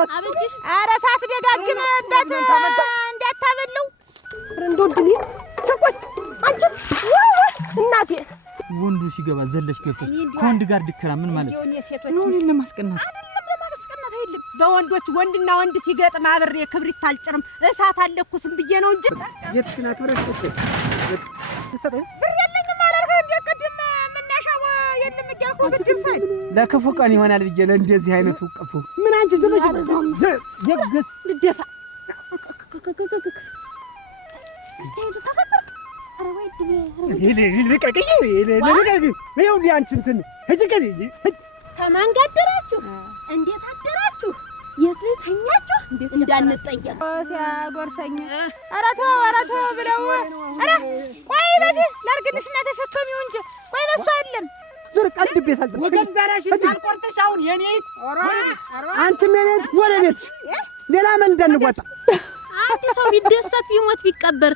በእናትሽ አበጅሽ ኧረ ሰዓት ደጋግመህበት እንዳታበለው እንደውድኒ ቸኮል አንቺ እናቴ ወንዱ ሲገባ ዘለሽ ገብተሽ ከወንድ ጋር ድክራ ምን ማለት ነው? የሴቶች ነው ለማስቀናት አይደለም ለማስቀናት አይደለም። በወንዶች ወንድና ወንድ ሲገጥም አብሬ ክብሪት አልጭርም እሳት አለኩስም ብዬ ነው እንጂ የትሽናት ብረሽ ተሰጠኝ ብር የለኝም አላልከ እንደቀድም ምናሻው የለም እያልኩ ብድር ሳይ ለክፉ ቀን ይሆናል ብዬ ለእንደዚህ አይነቱ ቀፉ ምን አንቺ ዝምሽ ደግስ ልደፋ ከማን ጋር አደራችሁ? እንዴት አደራችሁ? የት ላይ ተኛችሁ? እንዳንጠየቅ ሲያጎርሰኝ ኧረ ተው ብለው ኧረ ቆይ በዚህ ላድርግልሽና ተሸከሚው እንጂ ቆይ በሱ አይደለም ዙር ቀልብ ይሳልጥ ወገን ዛራሽ ሳልቆርጥሽ አሁን የኔት አንቺም የኔት ወደ ቤት ሌላ ምን እንዳንወጣ አንድ ሰው ቢደሰት ቢሞት ቢቀበር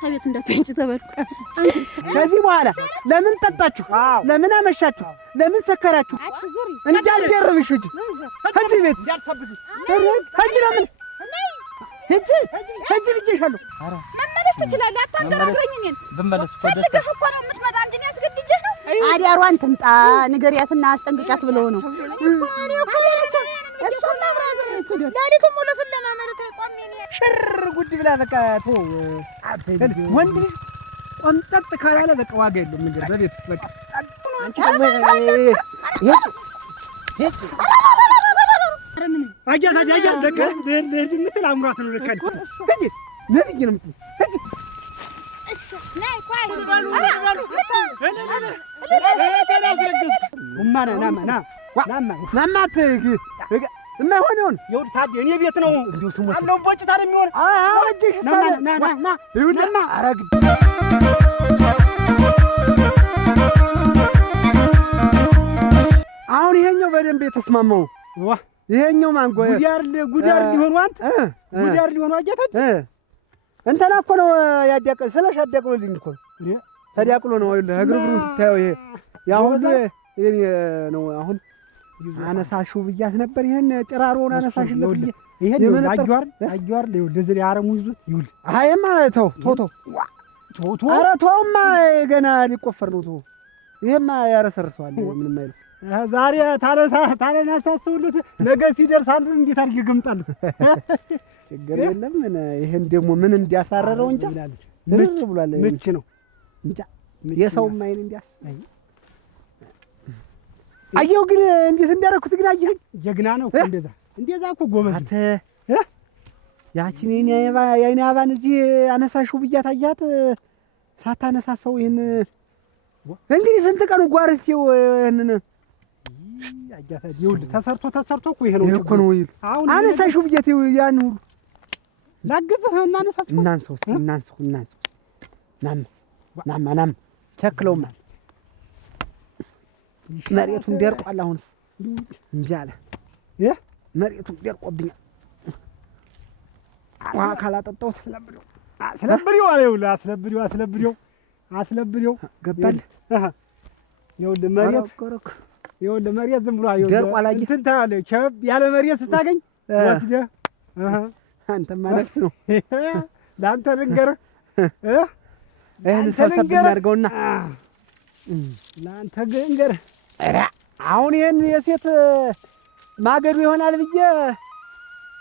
ታቤት እንዳትንጭ ተበልኩ። አንቺ ከዚህ በኋላ ለምን ጠጣችሁ? ለምን አመሻችሁ? ለምን ሰከራችሁ? እንዳልገርምሽ እጂ እዚህ ቤት እንዳልሰብዝ እጂ ለምን እጂ ልጅሻለሁ። መመለስ ትችላለህ። አታንገራግረኝ። እኔን ብመለስ ፈልገህ እኮ ነው የምትመጣ እንጂ እኔ አስገድጄህ ነው። አዲያሯን ትምጣ ንገሪያትና አስጠንቅጫት ብለው ነው። እኔ እኮ እሱን ማብራት ሌሊቱን ሙሉ ስለማመልጥ ቆሜ ሽር ጉድ ብላ በቃ ተው ወንድ ቆምጠጥ ካላለ በቃ ዋጋ የለውም ነገር በቤት ውስጥ በቃ አንቺ አጃታ ዳጃ ለከስ ምትል አምሯት ነው ለከል እጂ ነብይ ነው ምትል እጂ ነይ ቆይ ናማት የማይሆነውን ይኸውልህ ታዲያ እኔ ቤት ነው እንደው ስሙ አለው ቦጭ ታዲያ የሚሆን እጅሽ ና ይኸውልህማ አረግ አሁን ይሄኛው በደንብ የተስማማው ይሄኛው ማንጎ ጉዳር ሊሆኑ አንተ ጉዳር ሊሆኑ አጃታች እንተና እኮ ነው ያዳቀ ስለሽ ያዳቀሉልኝ እኮ ተዳቅሎ ነው ይኸውልህ እግሩን ስታየው ይሄ ያሁን ይሄ ነው አሁን አነሳሽው ብያት ነበር። ይሄን ጭራሮውን አነሳሽለት ብዬ ይሄን አጇር ለዚህ ያረሙ ይዙት ይውል አይማ ተው ኧረ ተውማ ገና ሊቆፈር ነው ተው ይሄማ ያረሰርሰዋል ምንም አይል ዛሬ ታነሳሰውለት ነገ ሲደርስ አንዱ እንዴት አድርጌ ገምጣለሁ ችግር የለም ይሄን ደግሞ ምን እንዲያሳረረው እንጃ ምች ብሏል ምች ነው እንጃ የሰውም አይን እንዲያስበኝ አየው ግን እንዴት እንዳደረኩት ግን አየኸኝ ጀግና ነው እንደዛ እኮ ጎበዝ አንተ ያቺን የኔ አባን እዚህ አነሳሽው ብያት አያት ሳታነሳሰው ይሄን እንግዲህ ስንት ቀኑ ጓርፌው ይሄንን አያታ ይኸውልህ ተሰርቶ እኮ ይሄ ነው እኮ ነው ይል አሁን አነሳሽው ብያት ያን ሁሉ ላግዝህ እናንሳው ናም ቸክለውማ መሬቱን ደርቋል። አሁንስ እንዴ አለ መሬቱን ደርቆብኛል። ውሃ ካላጠጣሁት አስለብሪው አለ ይኸውልህ አስለብሪው ገባል። ይኸውልህ መሬት ዝም ብሎ ደርቋል። እንትን ታያለህ ቸብ ያለ መሬት ስታገኝ ወስደህ አንተማ ነፍስ ነው ለአንተ ልንገርህ ይሄን ሰብሰብ እናድርገውና ለአንተ ልንገርህ አሁን ይሄን የሴት ማገዱ ይሆናል ብዬ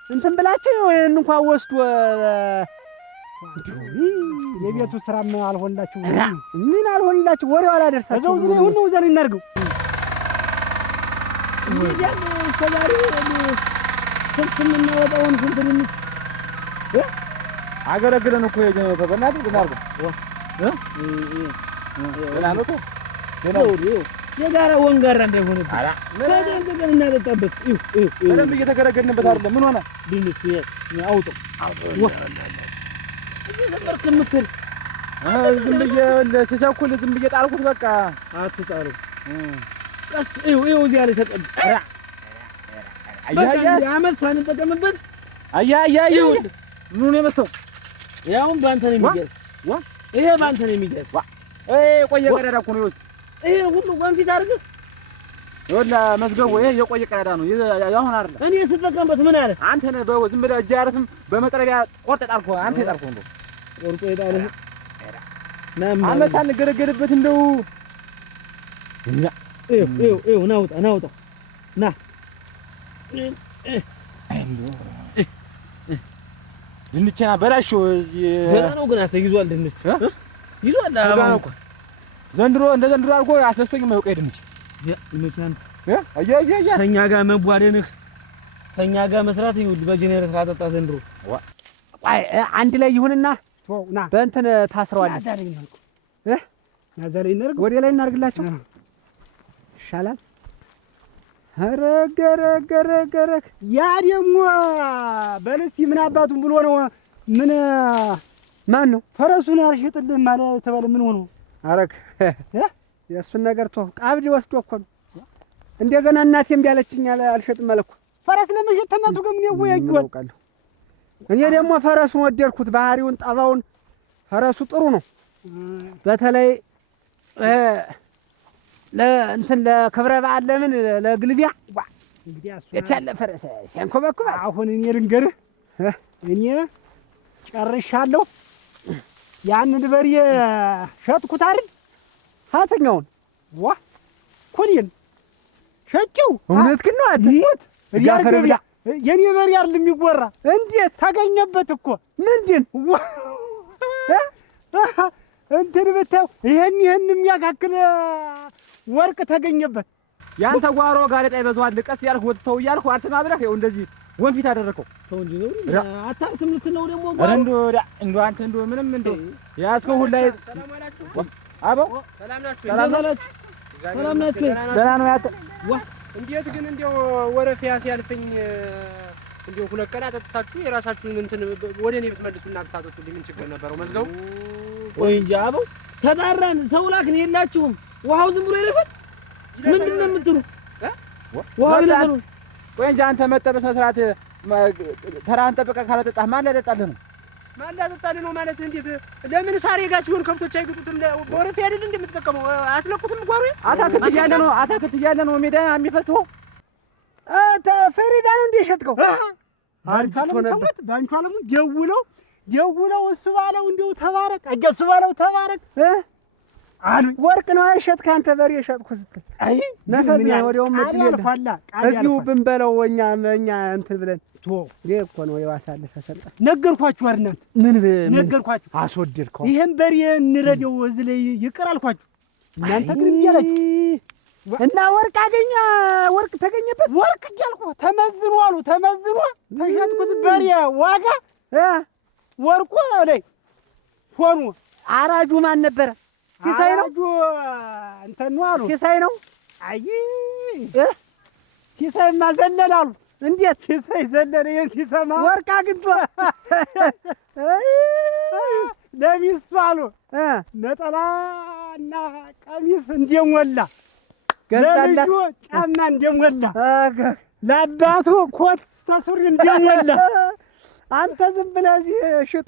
እንትን ብላችሁ ይሄን እንኳን ወስዶ የቤቱ ስራም አልሆንላችሁ ምን አልሆንላችሁ ወሬው አላደርሳችሁ እዛው ዝሬ ሁሉ ዘር እናድርገው ይሄን ሰባሪ ስንትምናወጣውን ስንትን አገረግረን እኮ የጀመረው እናድርገው የጋራ ወንጋራ እንዳይሆን ከደንገን እናጠጣበት በደንብ እየተገረገንበት አይደለም ምን ሆነ ድንት አውጦ ዘመርክ ምትል ዝም ብዬ ለተሳኩል ዝም ብዬ ጣልኩት በቃ አትጣሉ ቀስ ይው እዚህ ላይ ተቀድ አመት ሳንጠቀምበት አያያዩ ምን የመሰው ያውን ባንተ ነው የሚገዝ ይሄ ባንተ ነው የሚገዝ ቆየ ቀዳዳ እኮ ነው ይወስ ይሄ ሁሉ ወንፊት አድርገህ ወላ መዝገቡ ይሄ የቆየ ቀዳዳ ነው። ያሁን አይደለም እኔ ስጠቀምበት ምን አለ አንተ ነህ ዝም ብለህ እጅ አያረፍም በመጥረቢያ ቆርጠህ ጣልከው። አንተ የጣልከው እንደው ቆርጦ ይጣልህ አመሳን ገረገርበት እንደው ይኸው ናውጣ ና ድንችና በላሽው ገና ነው ግን አንተ ይዟል ድንች ይዟል አሁን እኮ ዘንድሮ እንደ ዘንድሮ አድርጎ አስደስቶኝ የማይውቀኝ ድንች ይመቻን አያ ከእኛ ጋር መቧደንህ ከእኛ ጋር መስራት ይሁን በጄኔሬተር አጠጣ ዘንድሮ አንድ ላይ ይሁንና ና በእንትን ታስረዋል። ናዛሬ እናርግ ወደ ላይ እናርግላቸው ይሻላል። ገረ ያ ደግሞ በልስቲ ምን አባቱን ብሎ ነው ምን ማን ነው ፈረሱን አልሸጥልህ ማለት ተባለ ምን ሆኖ አረክ የእሱን ነገር ተው። ቃብድ ወስዶ እኮ ነው እንደገና እናቴም ቢያለችኝ አልሸጥም አለ እኮ ፈረስ ለመሸጥ ተናቱ ጋር ምን ያወያዩዋል። እኔ ደግሞ ፈረሱን ወደድኩት፣ ባህሪውን፣ ጠባውን። ፈረሱ ጥሩ ነው። በተለይ ለእንትን ለክብረ በዓል ለምን ለግልቢያ እንግዲህ አሱ የታለ ፈረስ ሲያንኮበኩብ። አሁን እኔ ልንገርህ እኔ ጨርሻለሁ። ያንን በሬ ሸጥኩት አይደል? ሀተኛውን ኮሊን ሸጬው። እውነት ግን ነው አትሞት ያገርብያ የኔ በሬ አይደል የሚወራ? እንዴት ታገኘበት እኮ ምንድን እንትን ብታው ይሄን የሚያካክል ወርቅ ተገኘበት። ያንተ ጓሮ ጋለጣ ይበዛዋል። ቀስ ያልኩ ወጥተው እያልኩ አልሰማ ብለህ ይኸው እንደዚህ ወንፊት አደረከው። ተው እንጂ ነው አታርስም ልትነው ደግሞ እንደው አንተ እንደው ምንም እንደው ያስከው ሁላ አበው ሰላም ናችሁ? ሰላም ናችሁ? ደህና ነው ያተ እንዴት ግን እንደው ወረፊያ ሲያልፈኝ እንደው ሁለት ቀን አጠጥታችሁ የራሳችሁን እንትን ወደ እኔ ብትመልሱና ብታጠጡልኝ ምን ችግር ነበረው? መዝገቡ ቆይ እንጂ አበው ተጣራን ሰው ላክን የላችሁም። ውሃው ዝም ብሎ ይለፈት ምንድን ነው የምትሉ? ውሃው ይለፈት። ቆይ እንጂ አንተ መጠበስ በስነ ስርዓት ተራህን ጠብቀህ ካላጠጣህ ማን ሊያጠጣልህ ነው? ማን ሊያጠጣልህ ነው ማለት እንዴት? ለምን ሳሬ ጋር ሲሆን ከብቶች አይግጡትም? በወረፊ አይደል እንደምትጠቀመው? አትለቁትም? ጓሮ አታክልት እያለ ነው ሜዳ የሚፈስበው። ፈሪዳ ነው እንደ ሸጥከው ባንቹ አለሙ ደውለው እሱ ባለው እንደው ተባረክ እሱ ባለው ተባረክ አሉ። ወርቅ ነው አይሸጥከ አንተ በሬ ሸጥኩ ስትል አይ ነፈዝ ነው ወዲያውም አልፋላ እዚሁ ብንበለው እኛ እንትን ብለን ቶ ይሄ እኮ ነው የዋሳለፈ ሰጠ። ነገርኳችሁ አይደል? ምን ነገርኳችሁ? አስወድርከው ይሄን በሬ እንረደው እዚህ ላይ ይቅር አልኳችሁ። እናንተ ግን እያላችሁ እና ወርቅ ወርቅ ተገኘበት። ወርቅ እያልኩ ተመዝኖ አሉ ተመዝኖ ተሸጥኩት በሬ ዋጋ ወርቁ ላይ ሆኑ። አራጁ ማን ነበረ? ሲሳይ ነው እንትን ነው አሉ። ሲሳይ ነው። አይ ሲሳይማ ዘለለ አሉ። እንዴት ሲሳይ ዘለለ? ይሄን ሲሰማ ወርቅ አግኝቶ ለሚስቱ አሉ ነጠላና ቀሚስ እንደሞላ ለልጁ ጫማ እንደሞላ ለአባቱ ኮት ሱሪ እንደሞላ አንተ ዝም ብለህ እዚህ ሽጥ።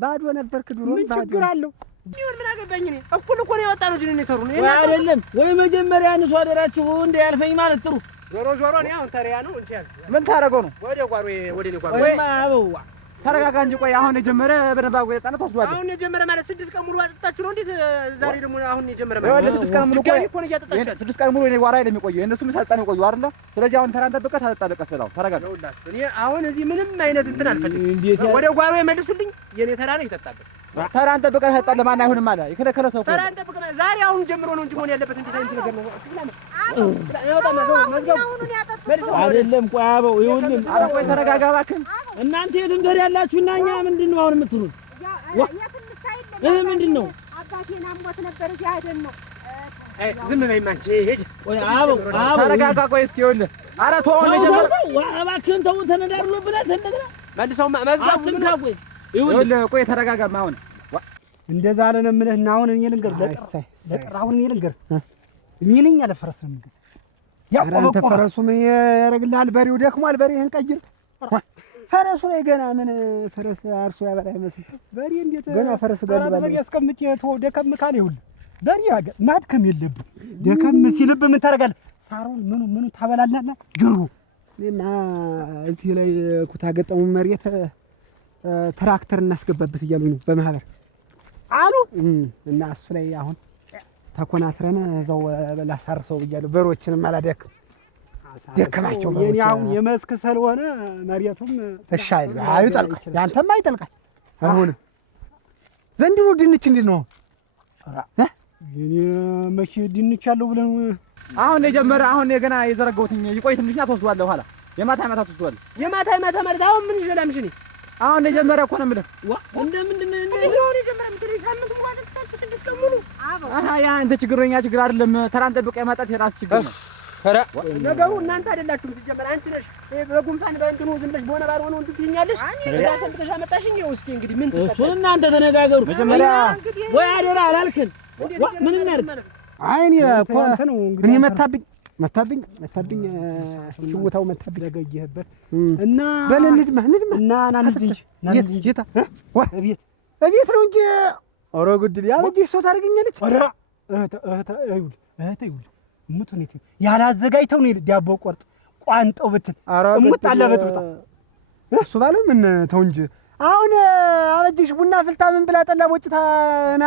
ባዶ ነበርክ ድሮ። ምን ችግር አለው? ይሁን ምን አገባኝ እኔ። እኩል እኮ ነው ያወጣነው ጀነሬተሩ ነው አይደለም ወይ? መጀመሪያ አንሱ አደራችሁ እንደ ያልፈኝ ማለት ጥሩ። ዞሮ ነው አሁን ተሪያ ነው እንጂ ምን ታረገው ነው? ወደ ጓሮ ወደ እኔ ጓሮ ወይ ማበው ተረጋጋ እንጂ። ቆይ አሁን የጀመረ በደንብ አጎ የጣነ ተወስዷል። አሁን የጀመረ ማለት 6 ቀን ሙሉ አጠጣችሁ ነው? እንዴት ዛሬ ደግሞ አሁን የጀመረ ማለት ነው? 6 ቀን ሙሉ ቆይ እኮ ነው እያጠጣችሁ። 6 ቀን ሙሉ እኔ ጓራ ላይ የሚቆየው የእነሱም ሳልጣን ይቆዩ አይደለ? ስለዚህ አሁን ተራን ጠብቀህ ታጠጣለህ። ቀስ ብለው ተረጋጋ። ይኸውላችሁ እኔ አሁን እዚህ ምንም አይነት እንትን አልፈልግም። ወደ ጓሮ የመልሱልኝ። የኔ ተራ ነው ይጠጣበት። ተራን ጠብቀህ ታጠጣለህ። ማን አይሆንም አለ የከለከለ ሰው ተራን ጠብቀህ ዛሬ አሁን ጀምሮ ነው እንጂ መሆን ያለበት። እንዴት አይነት ነገር ነው? ያወጣ መዝገቡ አይደለም። ቆይ አበው ይኸውልህ፣ ኧረ ቆይ ተረጋጋ እባክህ። እናንተ የትም ትሄድ ያላችሁና እኛ ምንድን ነው አሁን የምትሉት? ይሄ ምንድን ነው? አባቴን አሞት ነበር እዚህ አይደል ነው። ዝም በይማ አንቺ ሂጅ። ቆይ አበው ተረጋጋ። ቆይ እስኪ ይኸውልህ፣ ኧረ ተው ለጀመረ እባክህን ተው። ተነዳርሎ ብለህ ተነግራ መልሰው መዝገቡ ምን ታቆይ? ይኸውልህ ቆይ ተረጋጋማ። አሁን እንደዛ አለን የምልህ እና አሁን እኔ ልንገርህ ለጥራሁን እኔ ልንገርህ እኔ ነኝ ያለ ፈረስ ነው የምንገዛው። አንተ ፈረሱ ምን ያደርግልሃል? በሬው ደክሟል። በሬህን ቀይር። ፈረሱ ላይ ገና ምን ፈረስ አርሶ ያበላ አይመስል። በሬ እንዴት ገና ፈረስ ጋር በሬ አስቀምጬ ተው ደከም ካለ ይሁን በእኔ ሀገር ማድከም የለብህ። ደከም ሲልብህ ምን ታደርጋለህ? ሳሩን ምኑ ታበላላና ጀሩ እኔማ እዚህ ላይ ኩታ ገጠሙ መሬት ትራክተር እናስገባበት እያሉኝ ነው በማህበር አሉ እና እሱ ላይ አሁን ተኮናትረን እዛው ላሳርሰው ብያለሁ። በሮችንም አላደክም ደከማቸው። የኔ አሁን የመስክ ስለሆነ መሬቱም ተሻይል አይጠልቃል። ያንተም አይጠልቃል። አሁን ዘንድሮ ድንች እንዴት ነው? የኔ መቼ ድንች አለው ብለን አሁን የጀመረ አሁን ገና የዘረጋሁትኝ ይቆይ ትንሽና ትወስደዋለህ። ኋላ የማታ ትወስደዋለህ። የማታ ማለት አሁን ምን ይላምሽ? እኔ አሁን የጀመረ እኮ ነው የምልህ። እንደምንድን ነው የጀመረ ምትለኝ? ሳምንት እንኳን ተጣጣ 6 ቀን ሙሉ ያ አንተ ችግር ነው፣ የእኛ ችግር አይደለም። ተራን ጠብቀህ የማጣት የራስህ ችግር ነው። ኧረ ነገሩ እናንተ አይደላችሁም። ሲጀመር አንቺ ነሽ በጉንፋን በእንትኑ ዝም ብለሽ በሆነ ባልሆነው እንትን ትይኛለሽ። እዛ ሰምተሽ አመጣሽኝ። ይኸው እስኪ እንግዲህ ምን ትጠጣ? እሱን እናንተ ተነጋገሩ። መጀመሪያ ወይ አደራ አላልክን? ምን እናድርግ? አይ እኔ እኮ እኔ መታብኝ ሽውታው መታብኝ ዘገየህበት እና በል እንድማ እና ና ልጅ እንጂ ጌታ እቤት ነው እንጂ ኧረ ጉድል ያበጅሽ ሰው ታደርገኛለች። ኧረ እህቴ ሙቱኔት ያላዘጋጅተው ነው ዳቦ ቆርጥ ቋንጠው ብትን እሙት አለ በጥብጣ እሱ ባለው ምን ተው እንጂ አሁን አበጅሽ ቡና ፍልታ ምን ብላ ጠላ ቦጭታና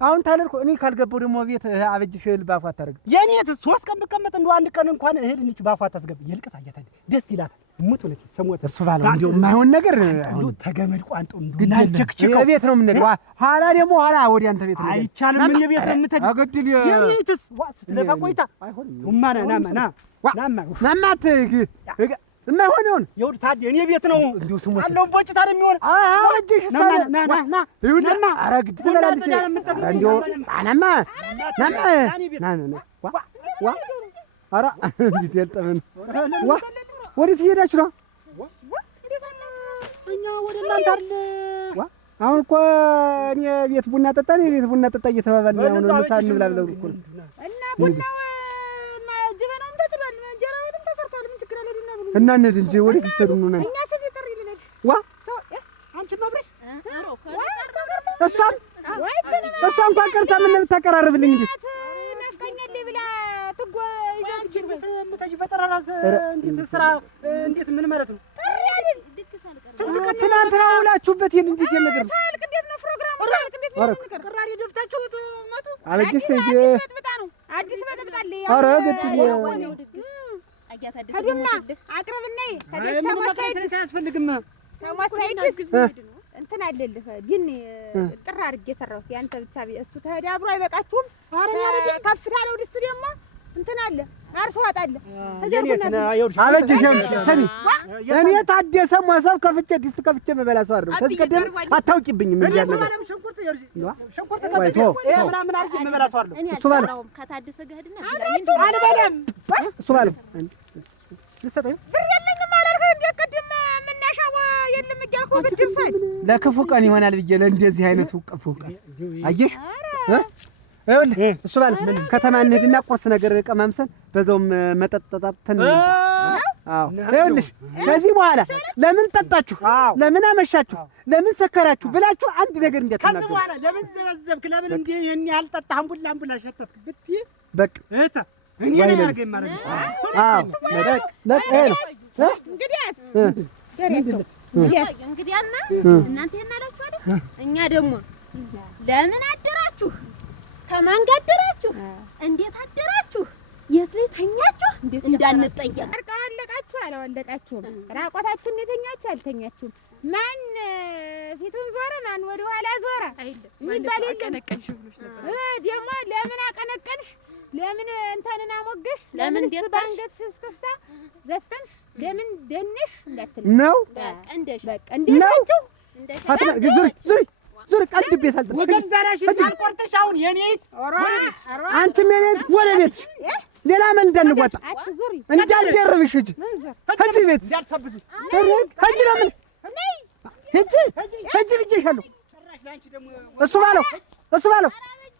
አሁን ታለልኩ እኔ ካልገባው ደግሞ ቤት አበጅሽ እህል ባፏ አታደርግም። የኔት 3 ቀን ብቀመጥ እንደው አንድ ቀን እንኳን እህል እንጂ ባፏ አታስገባ። ይልቅስ አያታል ደስ ይላታል። ሙቱኔት ሰሞት እሱ ባለው እንደው የማይሆን ነገር አሁን ተገመድ ቋንጠው እንደው ናቸክችከው ቤት ነው የምንሄደው። ኋላ ደግሞ ኋላ ወዲያ አንተ ቤት ነው አይቻልም። ምን ቤት ነው የምትሄድ? አገድል የኔትስ ዋስ ለፋቆይታ አይሆንም። ናማ ናማት የማይሆነውን ይኸውልህ ታዲያ እኔ ቤት ነው እንደው ስሞት አለው ቦጭታ ነው የሚሆን። አበጅሽ ና ይሁንማ አረግድ ትበላለች እንደው አናማ ና ዋ አራ እንዴት ያልጠመን ዋ ወዴት እየሄዳችሁ ነው? እኛ ወደ እናንተ አይደል? ዋ አሁን እኮ እኔ ቤት ቡና ጠጣ ነው ቤት ቡና ጠጣ እየተባባልን ነው። ምሳ እንብላ ብለው እኮ እና ቡናው ጅበናም ተጥሏል። እንጀራ ወጥም ተሰርቷል። ምን ችግር አለ? ዱና ብሉ እና እንሂድ እንጂ ወዴት ልትሄዱ ነው? እኛ ስለዚህ ጥሪ ልነግርሽ ዋ አንቺ ማብረሽ እሷ እንኳን ቀርታ ምን ልታቀራርብልኝ እንዴ? ናፍቀኛለች ብላ ትጓ ምታጅ በጠራራዝ እንዴት ስራ እንዴት ምን ማለት ነው? ጥሪ አይደል? ስንት ቀን ትናንትና ውላችሁበት ይሄን እንዴት ነገር ነው? ሳልክ እንዴት ነው ፕሮግራሙ? ሳልክ እንዴት ነው? ቅራሪ ደፍታችሁ መጡ። አበጅሽ ተጂ አዲስ በጥብጣለ ኧረ ገጥዬ ታዲያማ አቅርብና ተደስታ ያስፈልግም ተሞሳይክስ እንትን አይደልህ ግን ጥራ አድርጌ የሰራሁት ያንተ ብቻ እሱ ተዳብሮ አይበቃችሁም? ከፍታ ነው ድስት ደግሞ እንትን አለ አርሶ አጣለ አበጅሽ ሰሚ እኔ ታደሰ ሞሰብ ከፍቼ ድስት ከፍቼ መበላ ሰው አይደለም። ከዚህ ቀደም አታውቂብኝም እንዴ ያለ ነገር ሽንኩርት ከፈተ ይሄ ምናምን አድርጌ መበላ ሰው አይደለም። እሱ ባለው ከታደሰ ገህድና አልበላም እሱ ባለው ልሰጠኝ ብር የለኝም አላልከኝ እንዴ? ቅድም መናሻው የለም እያልኩ ብድር ሳይ ለክፉ ቀን ይሆናል ብዬ ለእንደዚህ አይነቱ ክፉ ቀን አየሽ ይኸውልህ እሱ ባለው ከተማ እንሂድና ቁርስ ነገር ቀማምሰን በዛውም መጠጣጣተን አዎ ይኸውልሽ ከዚህ በኋላ ለምን ጠጣችሁ ለምን አመሻችሁ ለምን ሰከራችሁ ብላችሁ አንድ ነገር እንዲያተናገሩ ከዚህ በኋላ ለምን ዘበዘብክ ለምን እንዴ ይሄን ያልጠጣ አምቡላ ሸተትክ ብትይ በቃ እህታ እኔ ነኝ አርገኝ ማለት ነው። አዎ ለቀ ነው እንግዲያማ እናንተ የናላችሁ አይደል? እኛ ደግሞ ለምን አደራችሁ? ከማን ጋር አደራችሁ? እንዴት አደራችሁ? የት ላይ ተኛችሁ? እንዳንጠየቅ አለቃችሁ አላወለቃችሁም? ራቆታችሁን የተኛችሁ አልተኛችሁም? ማን ፊቱን ዞረ ማን ወደ ኋላ ዞረ የሚባል የለም። ደግሞ ለምን አቀነቀንሽ? ለምን እንተንና ሞገሽ? ለምን ባንገት ስስታ ዘፈንሽ? ለምን ደንሽ? እንዳትል ነው እንደሽ በቃ እንደሻችሁ ዙሪ ቀድቤ ሳልጥሽ ወገን ዛራሽ ሳልቆርጥሽ አሁን የኔት አንቺም የኔት ወደ ቤት ሌላ ምን እንዳንወጣ እንዳልደርብሽ እጅ እጅ ቤት እንዳልሰብስ እጅ ለምን እጅ ብዬሻለሁ። እሱ ባለው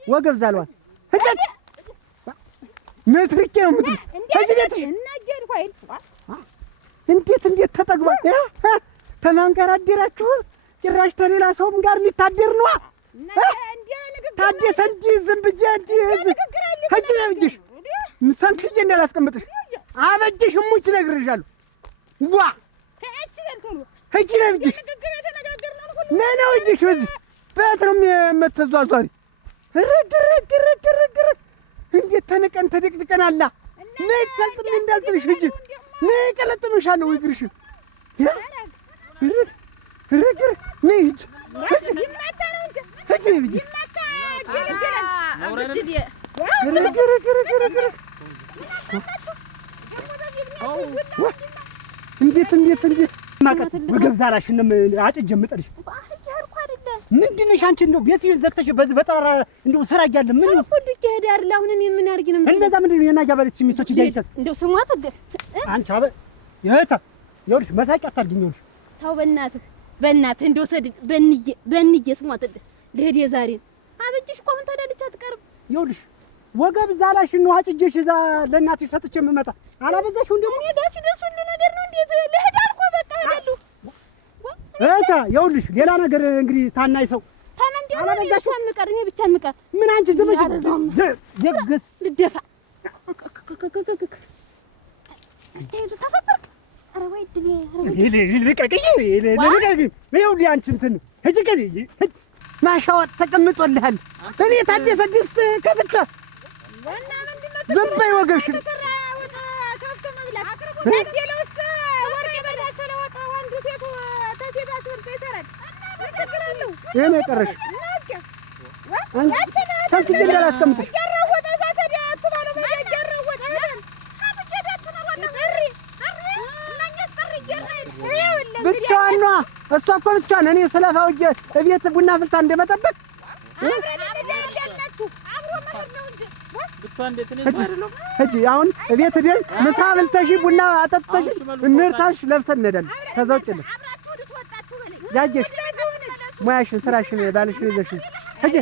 ወገብ ዛሏል እጅ ምትርቄ ነው ምትል እጅ ቤት እንዴት ተጠግቧል። ተማን ጋር አደራችሁ? ጭራሽ ተሌላ ሰውም ጋር ሊታደር ነው። እንዴ ንግግር ታደሰ እንዲህ ዝም ብዬ እንዲህ ሂጂ ነው ብዬሽ ሰንክዬ እንዳላስቀምጥሽ አበጅሽ እሙች እነግርሻለሁ። ዋ ሂጂ ነው ብዬሽ ነይ ነው ብዬሽ በዚህ በት ነው የምትዟዟሪ ግር እንዴት ተንቀን ተደቅድቀን አላ ነይ ቀልጥሜ እንዳልጥልሽ ሂጂ ነይ ቀለጥምሻለሁ እግርሽን ግር ነይ ሂጂ ሂጂ ብዬሽ እንዴት ማቀት ወገብ ዛላሽንም አጭጄ የምጥልሽ ምንድን ነሽ አንቺ? እንደው ቤትሽን ዘግተሽ በዚህ በጠራ እንደው ስራ እያለ ምን ነው ሁሉ ይሄድ አይደል? አሁን እኔ ምን አድርጊ ነው እንደዛ? ምንድን ነው የናጃ ባለች ሚስቶች እያይተት እንደው ስሟት አንቺ አበ ይሄታ ይኸውልሽ መሳቂያ አታርጊኝ። ይኸውልሽ ተው በእናትህ እንደው ሰድ በንዬ ስሟት ልሄድ የዛሬን አበጅሽ እኮ ምን ታዳለች አትቀርም። ይኸውልሽ ወገብ ዛላሽን ነው አጭጄሽ እዛ ለእናትሽ ሰጥቼ የምመጣ አላበዛሽው? እንደው እኔ ጋር ሲደርሱ ሁሉ ነገር ነው እንዴት ልሄድ አልኩ። በቃ ሄዳለሁ እታ ይኸውልሽ ሌላ ነገር እንግዲህ ታናይ ሰው ታመንዲው አላበዛሽው የምቀር እኔ ብቻ የምቀር ምን አንቺ ዝምሽ ደግስ ልደፋ እስቲ ተሰበርክ። ኧረ ወይ ድቤ ልቀቅኝ ይኸውልሽ አንቺ እንትን ሂጂ ከዚህ ማሻወጥ ተቀምጦልሃል። እኔ ታደሰ ድስት ከፍቼ ዝም በይ ወገብሽን ይሄን የቀረሽ ሰንክዬ እንዳላስቀምጥሽ ብቻዋን ነዋ። እሷ እኮ ብቻዋን እኔ ስለፋው እቤት ቡና ፍልታ እንደመጠበቅ ሂጂ አሁን እቤት ሄደን ምሳ ብልተሽ ቡና አጠጥተሽ እንርታሽ ለብሰን እንሄዳለን። ከዛ ውጭ የለም ያየሽ ሙያሽን ስራሽን ባልሽን ይዘሽ ሂጂ።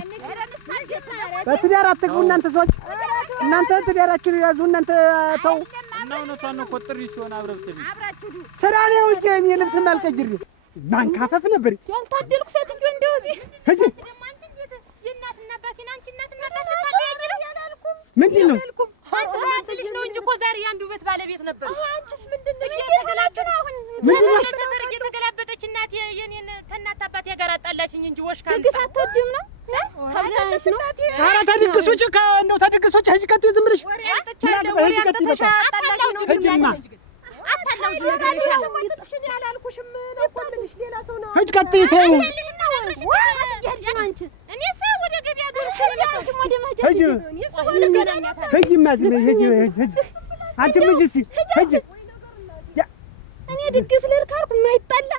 በትዳር አትግቡ እናንተ ሰዎች። እናንተ ትዳራችሁን ያዙ። እናንተ ተው እና እውነቷን ነው። ቆጥሪ ሲሆን አብረብትልኝ ስራ ነው እንጂ እኔ ልብስ ማልቀይር ማንካፈፍ ነበር ያልታደልኩ ሴትዮ እንደው እዚህ ሂጂ። ምንድን ነው አንቺ አንተ ልጅ ነው እንጂ እኮ ዛሬ የአንዱ ቤት ባለቤት ነበር። አንቺስ ምንድን ነው እየተገላበጠ አሁን ሰፈር እየተገላበጠች እናት የኔን ተናት አባት ጋር አጣላችኝ እንጂ ወሽካ ድግስ አትወጂም ነው ታብላሽ ነው። ኧረ ተድግስ ውጪ እንደው ተድግስ ውጪ ሂጂ። ቀጥይ ዝም ብለሽ ወሬ አጥቻለሁ። ወሬ አጥተሻ አጣላሽ ነው ሂጂማ አጣላው ነገር ይሻል እኔ አላልኩሽም ነው እኮ ምንሽ ሌላ ሰው ነው። ሂጂ ቀጥይ ተይው አንቺ እኔ ሰው ወደ ገበያ ደርሼ ወደ ማጃጅ ሂጂ ሂጂማ ሂጂ አንቺ ምን እስኪ ሂጂ። እኔ ድግስ ልርካ አልኩ የማይጣላ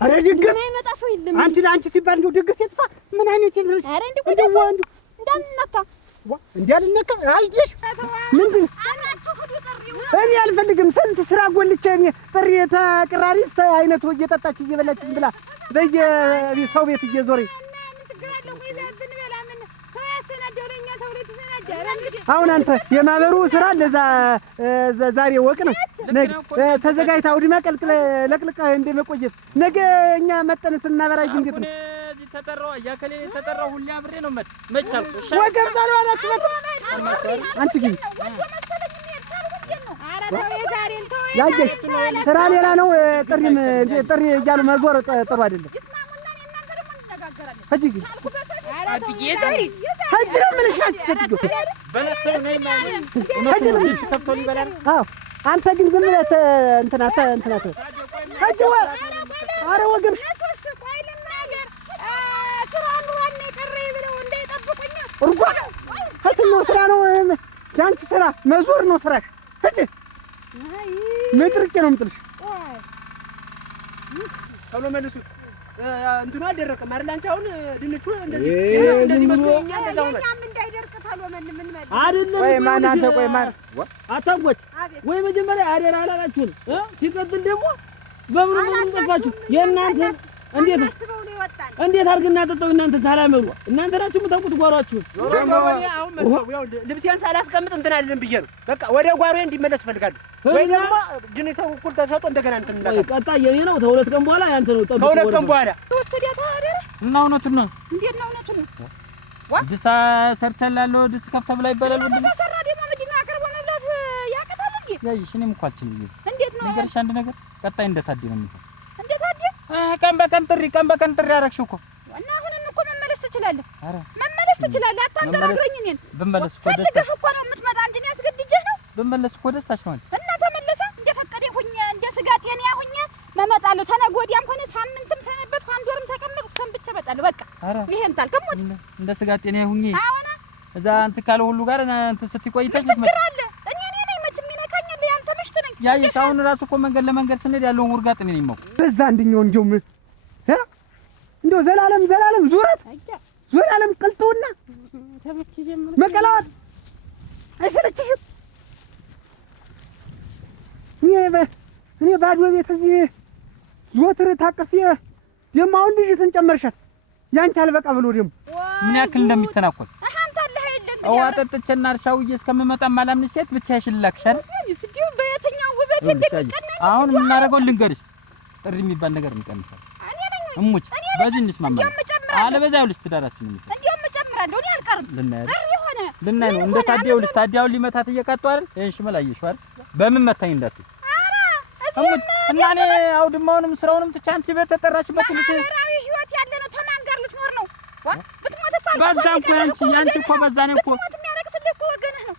ኧረ ድግስ የማይመጣ ሰው የለም። አንቺ ለአንቺ ሲባል እንደው ድግስ የጥፋ ምን አይነት ይዘሽ ኧረ እንደው እንዳልነካ እንዲያልነካ አይደሽ ምንድን እኔ አልፈልግም። ስንት ስራ ጎልቼ እኔ ጥሪ ተቅራሪስ አይነቱ እየጠጣች እየበላችኝ ብላ በየሰው ቤት እየዞረኝ አሁን አንተ የማህበሩ ስራ ለዛ ዛሬ ወቅ ነው። ተዘጋጅታ አውድማ ለቅልቃ እንደመቆየት ነገ እኛ መጠን ስናበራይ እንዴት ነው ተጠራው ያከለ ተጠራው ሁሉ አብሬ ነው መቻል ወገብ ዛሬው አላክበት አንቺ ግን ያየሽ ስራ ሌላ ነው። ጥሪ እያሉ መዞር ጥሩ አይደለም። ሂጂ ግን አብዬ ዛሬ ሂጂ ነው የምልሽ። አንቺ ሴትዮ በለተው ነይ ማለት ነው ተፈቶል ይበላል። አዎ አንተ ግን ዝም ብለህ እንትና ሂጂ ወይ ኧረ ወገብሽ እርጓ ከትኛው ስራ ነው ያንቺ ስራ? መዞር ነው ስራሽ። ሂጂ ምጥርቄ ነው የምጥልሽ። ቶሎ መልሱት። እንትኑ አልደረቀም አይደል? አንቺ አሁን ድንቹ እንደዚህ መስሎኛል። እንደዛው ነው እንዳይደርቅ ቶሎ ምን አይደለም። ቆይ ማን አንተ ቆይ ማን አታንጎች ወይ መጀመሪያ አደራ አላላችሁን? ሲቀጥል ደግሞ በምን ጠፋችሁ? የእናንተ እንዴት አድርግና ጠጣው? እናንተ ታላመሩ እናንተ ናችሁ የምታውቁት ጓሯችሁን። አሁን መስዋው ያው ልብሴን ሳላስቀምጥ እንትን አይደለም ብዬ ነው። በቃ ወደ ጓሮዬ እንዲመለስ እፈልጋለሁ። ወይ ደግሞ ጅኒታው እኩል ተሸጦ እንደገና እንትን እንላለን። ቀጣይ የኔ ነው። ተሁለት ቀን በኋላ ያንተ ነው። ከሁለት ቀን በኋላ ወሰዳታ አይደል? እና እውነቱን ነው። እንዴት ነው እውነቱን ነው? ድስታ ሰርቻለሁ ድስት ከፍተህ ብላ ይባላል ወንድም ተሰራ ደግሞ ምንድነው አቅርቦ መብላት ያቀታል እንዴ? ያይሽ እኔም እኮ አልችልም። እንዴት ነው ነገርሽ አንድ ነገር ቀጣይ እንደታዲ ነው የሚሆነው። እንዴት አዲ ቀን በቀን ጥሪ አደረግሽው እኮ እና አሁንም እኮ መመለስ ትችላለህ። ኧረ መመለስ ትችላለህ። አታንገራግረኝ እኔን ብመለስ እኮ ደስታ ፈልገህ እኮ ነው የምትመጣ እንጂ እኔ አስገድጄህ ነው። ብመለስ እኮ ደስታሽ ነው አንቺ እና ተመለሰ እንደፈቀደ ሁኜ እንደ ስጋት የኔ ሁኜ መመጣለሁ። ተነገ ወዲያም ሆነ ሳምንትም ሰነበትኩ አንድ ወርም ተቀመጥኩ ሰንብቼ እመጣለሁ። በቃ ይሄን ታልክ ሞት እንደ ስጋት ጤና ሁኚ አሁን እዛ አንተ ካለው ሁሉ ጋር አንተ ስትቆይተሽ ምን ችግር አለ? እኔ ነኝ መቼም ይነካኛል። ያንተ ምሽት ነኝ። ያየሽ አሁን ራሱ እኮ መንገድ ለመንገድ ስንሄድ ያለውን ውርጋጥ እኔ ነኝ የማውቀው። በዛ አንደኛው እንደው ዘላለም ዙረት ዘላለም ቅልጡና መቀላወጥ አይሰለችሽም? እኔ ባዶ ቤት እዚህ ዞትር ታቅፌ ደግሞ አሁን ልጅትን ጨመርሻት ያንቺ አልበቃ ብሎ ደግሞ ምን ያክል እንደሚተናኮል አንተ አለ አይደል አው አጠጥቼና እርሻውዬ እስከምመጣ ማላምን ሴት ብቻሽን ላክሻል። እስቲው በየትኛው ውበት እንደሚቀናኝ አሁን የምናደርገው ልንገርሽ፣ ጥሪ የሚባል ነገር እንቀንሳለን። እሙች በዚህ እንስማማለን። አለበዛ ይኸውልሽ ትዳራችን ነው እንዴም እጨምራለሁ። እኔ አልቀርም። ልናይ ነው እንደ ታዲያው ልጅ ታዲያው ሊመታት እየቃጡ አይደል? ይሄን ሽመል አየሽው አይደል? በምን መታኝ እንዳትይ እሙች እና እኔ አውድማውንም ስራውንም ትቼ አንቺ ቤት ተጠራሽበት ልጅ ማህበራዊ ህይወት ያለ ነው። ተማን ጋር ልትኖር ነው? ብትሞት እኮ በዛ እኮ ያንቺ እኮ በዛ ነው እኮ ብትሞት የሚያረክስልህ እኮ ወገንህ ነው።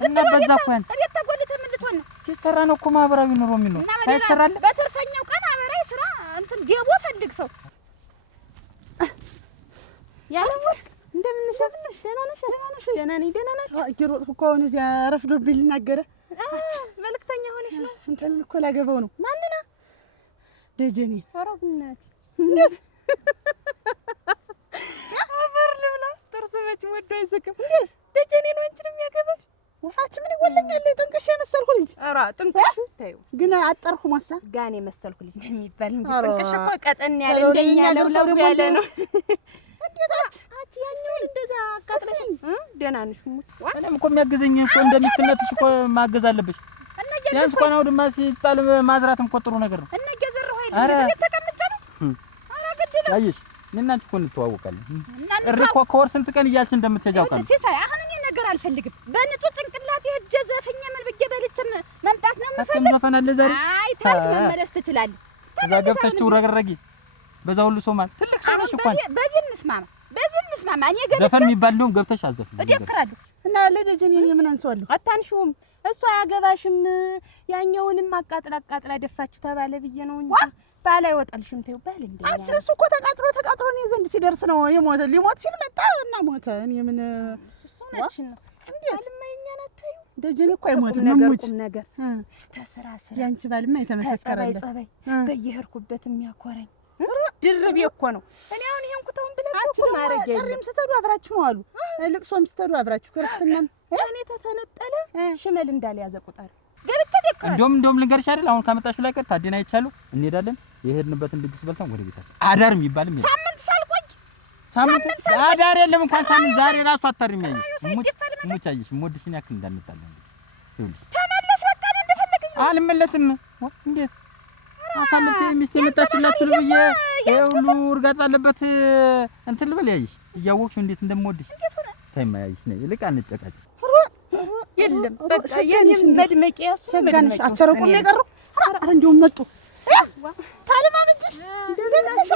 እና በዛ እኮ ያንቺ እቤት ተጎልተህ ምን ልትሆን ነው? ሲሰራ ነው እኮ ማህበራዊ ኑሮ የሚኖር ሳይሰራል በትርፈኛው ቀን ማህበራዊ ስራ እንትን ዴቦ ፈልግ ሰው ያለው እንደምን ነሽ? ደህና ነኝ። እየሮጥኩ እኮ አሁን እዚያ ረፍዶብኝ ልናገረ መልክተኛ ሆነሽ ነው? እንተንን እኮ ላገባው ነው። ማንና? ደጀኔ። ኧረ ብናት እንዴት አፈር ልብላ። ጥርስ መቼም ወዶ አይስቅም። ደጀኔ ነው አንቺን የሚያገባሽ? ውሃች ምን ይወለኛል? ጥንቅሽ የመሰልኩ ልጅ። ኧረ ጥንቅሽ ታዩ ግን አጠርኩ ሞሳ ጋኔ መሰልኩ ልጅ ነው የሚባል እንጂ ጥንቅሽ እኮ ቀጠን ያለ እንደኛ ነው ያለ ነው። እንዴት አቺ ያኛውን እንደዛ አቃጥለሽኝ ደህና ነሽ? እኔም እኮ የሚያግዘኝ እኮ እንደሚስትነትሽ እኮ ማገዝ አለብሽ። ቢያንስ እኮ ነው ድማ ሲጣል ማዝራትም እኮ ጥሩ ነገር ነው። እና ገዘረው አይደል ተቀምጬ ነው። ኧረ ግድለ ያየሽ እኔና አንቺ እኮ እንተዋወቃለን። ጥሪ እኮ ከወር ስንት ቀን እያልሽ እንደምትሄጂ አውቃለሁ። ሲሳይ አሁን እኔ ነገር አልፈልግም። በንጹህ ጭንቅላቴ ሄጄ ዘፍኜ ምን ብዬ በልቼም መምጣት ነው የምፈልግ። ዘፈን አለ ዛሬ። አይ ተይ መመለስ ትችላለህ። እዛ ገብተሽ ትውረገረጊ በዛ ሁሉ ሰው ማለት ትልቅ ሰው ነሽ እኮ አንቺ። በዚህ እንስማማ። እኔ ገብቼ ዘፈን የሚባል ነው ገብተሽ አዘፍኝ እደክራለሁ። እና ለደጀኔ እኔ ምን አንሰዋለሁ? አታንሺውም። እሷ አያገባሽም። ያኛውንም አቃጥላ ደፋችሁ ተባለ ብዬ ነው እንጂ ባል አይወጣልሽም። ተይው ባል እንደ አንቺ እሱ እኮ ተቃጥሎ እኔ ዘንድ ሲደርስ ነው የሞተ። ሊሞት ሲል መጣ እና ሞተ። እኔ ምን እሱ ነሽ ነው እንዴት አልማየኛና ታዩ ደጀኔ እኮ አይሞትም። ሙጭ ነገር ተስራ ያንቺ ባልማ የተመሰከረለ ጸባይ በየሄድኩበት የሚያኮረኝ ድርብ እኮ ነው። እኔ አሁን ይሄን ኩታውን ብለሽ አንቺ ደግሞ ጥሪም ስትሄዱ አብራችሁ ነው አሉ። ልቅሶም ስትሄዱ አብራችሁ ክርስትናም እኔ ተተነጠለ ሽመል እንዳልያዘ ቁጣር ገብቼ ደክራ እንደውም ልንገርሽ አይደል አሁን ካመጣሽው ላይ ቀር ታዲና አይቻሉ እንሄዳለን። የሄድንበትን ድግስ በልተን ወደ ቤታችን አዳር የሚባልም ይሄ ሳምንት አዳር የለም እንኳን ሳምንት ዛሬ ራሱ አታርም። ያይሽ ሙጭ አየሽ ሞድሽን ያክል እንዳንጣለን ይኸውልሽ ተመለስ በቃ እኔ እንደፈለገኝ አልመለስም። እንዴት አሳልፌ ሚስቴ መጣችላችሁ ብዬ ሁሉ እርጋጥ ባለበት እንትን ልበል። ያይሽ እያወቅሽው እንዴት እንደምወድሽ ታይማ ያይሽ ነው። ይልቅ አንጨቃጭ የለም በቃ የኔም መድመቂያ እሱ ሸጋንሽ አቸረቁም የቀረው ኧረ እንደውም መጡ ታለማመጅሽ እንደምንሽ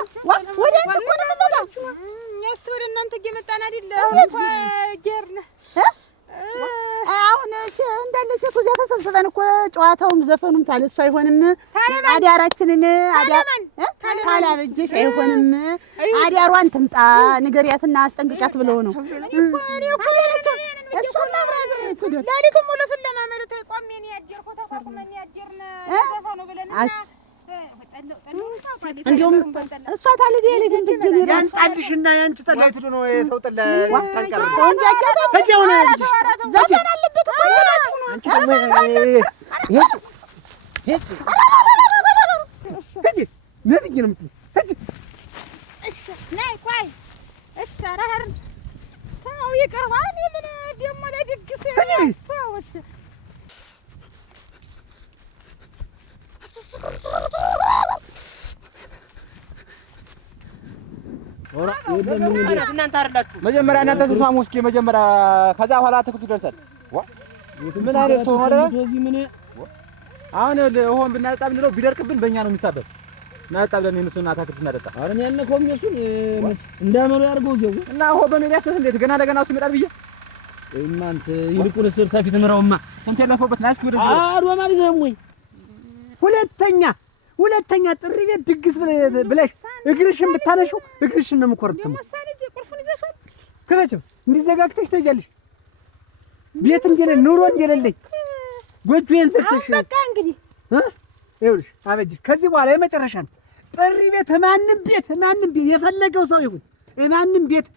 ወደ አንቺ እኮ ነው የምመጣው። እኛስ ወደ እናንተ እየመጣን አይደል? ጌርነ አሁን እንዳለ ሴቱ እዚያ ተሰብስበን እኮ ጨዋታውም ዘፈኑም ታለሱ አይሆንም። አዳራችንን ታላበጀሽ አይሆንም። አዳሯን ትምጣ ንገሪያትና አስጠንቅቂያት ብለው ነው እሱም ሌሊቱን ሙሉ ስለማመሩ ተቆሜ ነው ያደርኩት። ተቆመን ያደርነ ዘፈኑ ብለንና እንዲሁም እሷ ታለዲ ያለግን ድግል ያንጣልሽና ያንቺ ጠላይቱ ነው የሰው ጠላ ታንቀር ወንጃ ጋር እጄው ነው ልጅሽ ዘፈን አለበት እኮ ይላችሁ ነው። አንቺ ደግሞ ሂጂ ነብይ ነው የምትል ሂጂ እሺ ነይ ቆይ እሺ አራር ታው ይቀርባል። ምን ደግሞ ለድግስ ታውስ እናንተ አይደላችሁ። መጀመሪያ እናንተ ተስማሙ እስኪ መጀመሪያ፣ ከዛ በኋላ አትክልቱ ይደርሳል። ምን አይነት ሰው ነው አይደል? ምን አሁን ውሃውን ብናጠጣ ብንለው ቢደርቅብን በእኛ ነው የሚሳበብ። እናጠጣ ብለን የእነሱን አትክልት እናጠጣ። ኧረ እኔ ያልነካውም እሱን እንዳመሩ ያድርገው ጀው እና ውሃው በሜዳ ያሰስ እንዴት ገና ለገና እሱ ይመጣል ብዬ እናንተ ይልቁንስ ከፊት ምራውማ ስንት ያለፈውበት ናስክ ወደዚህ አድዋ ማለት ነው ወይ ሁለተኛ ጥሪ ቤት ድግስ ብለሽ እግርሽን ብታነሺው እግርሽን ነው የምኮረጥመው። ከመቼም እንዲዘጋግተሽ ትሄጃለሽ። ቤት እንደሌለ ኑሮ እንደሌለኝ ጎጆዬን ዘግተሽ በቃ እንግዲህ ይኸውልሽ አበጅሽ። ከዚህ በኋላ የመጨረሻ ነው። ጥሪ ቤት ማንም ቤት የፈለገው ሰው ይሁን ማንም ቤት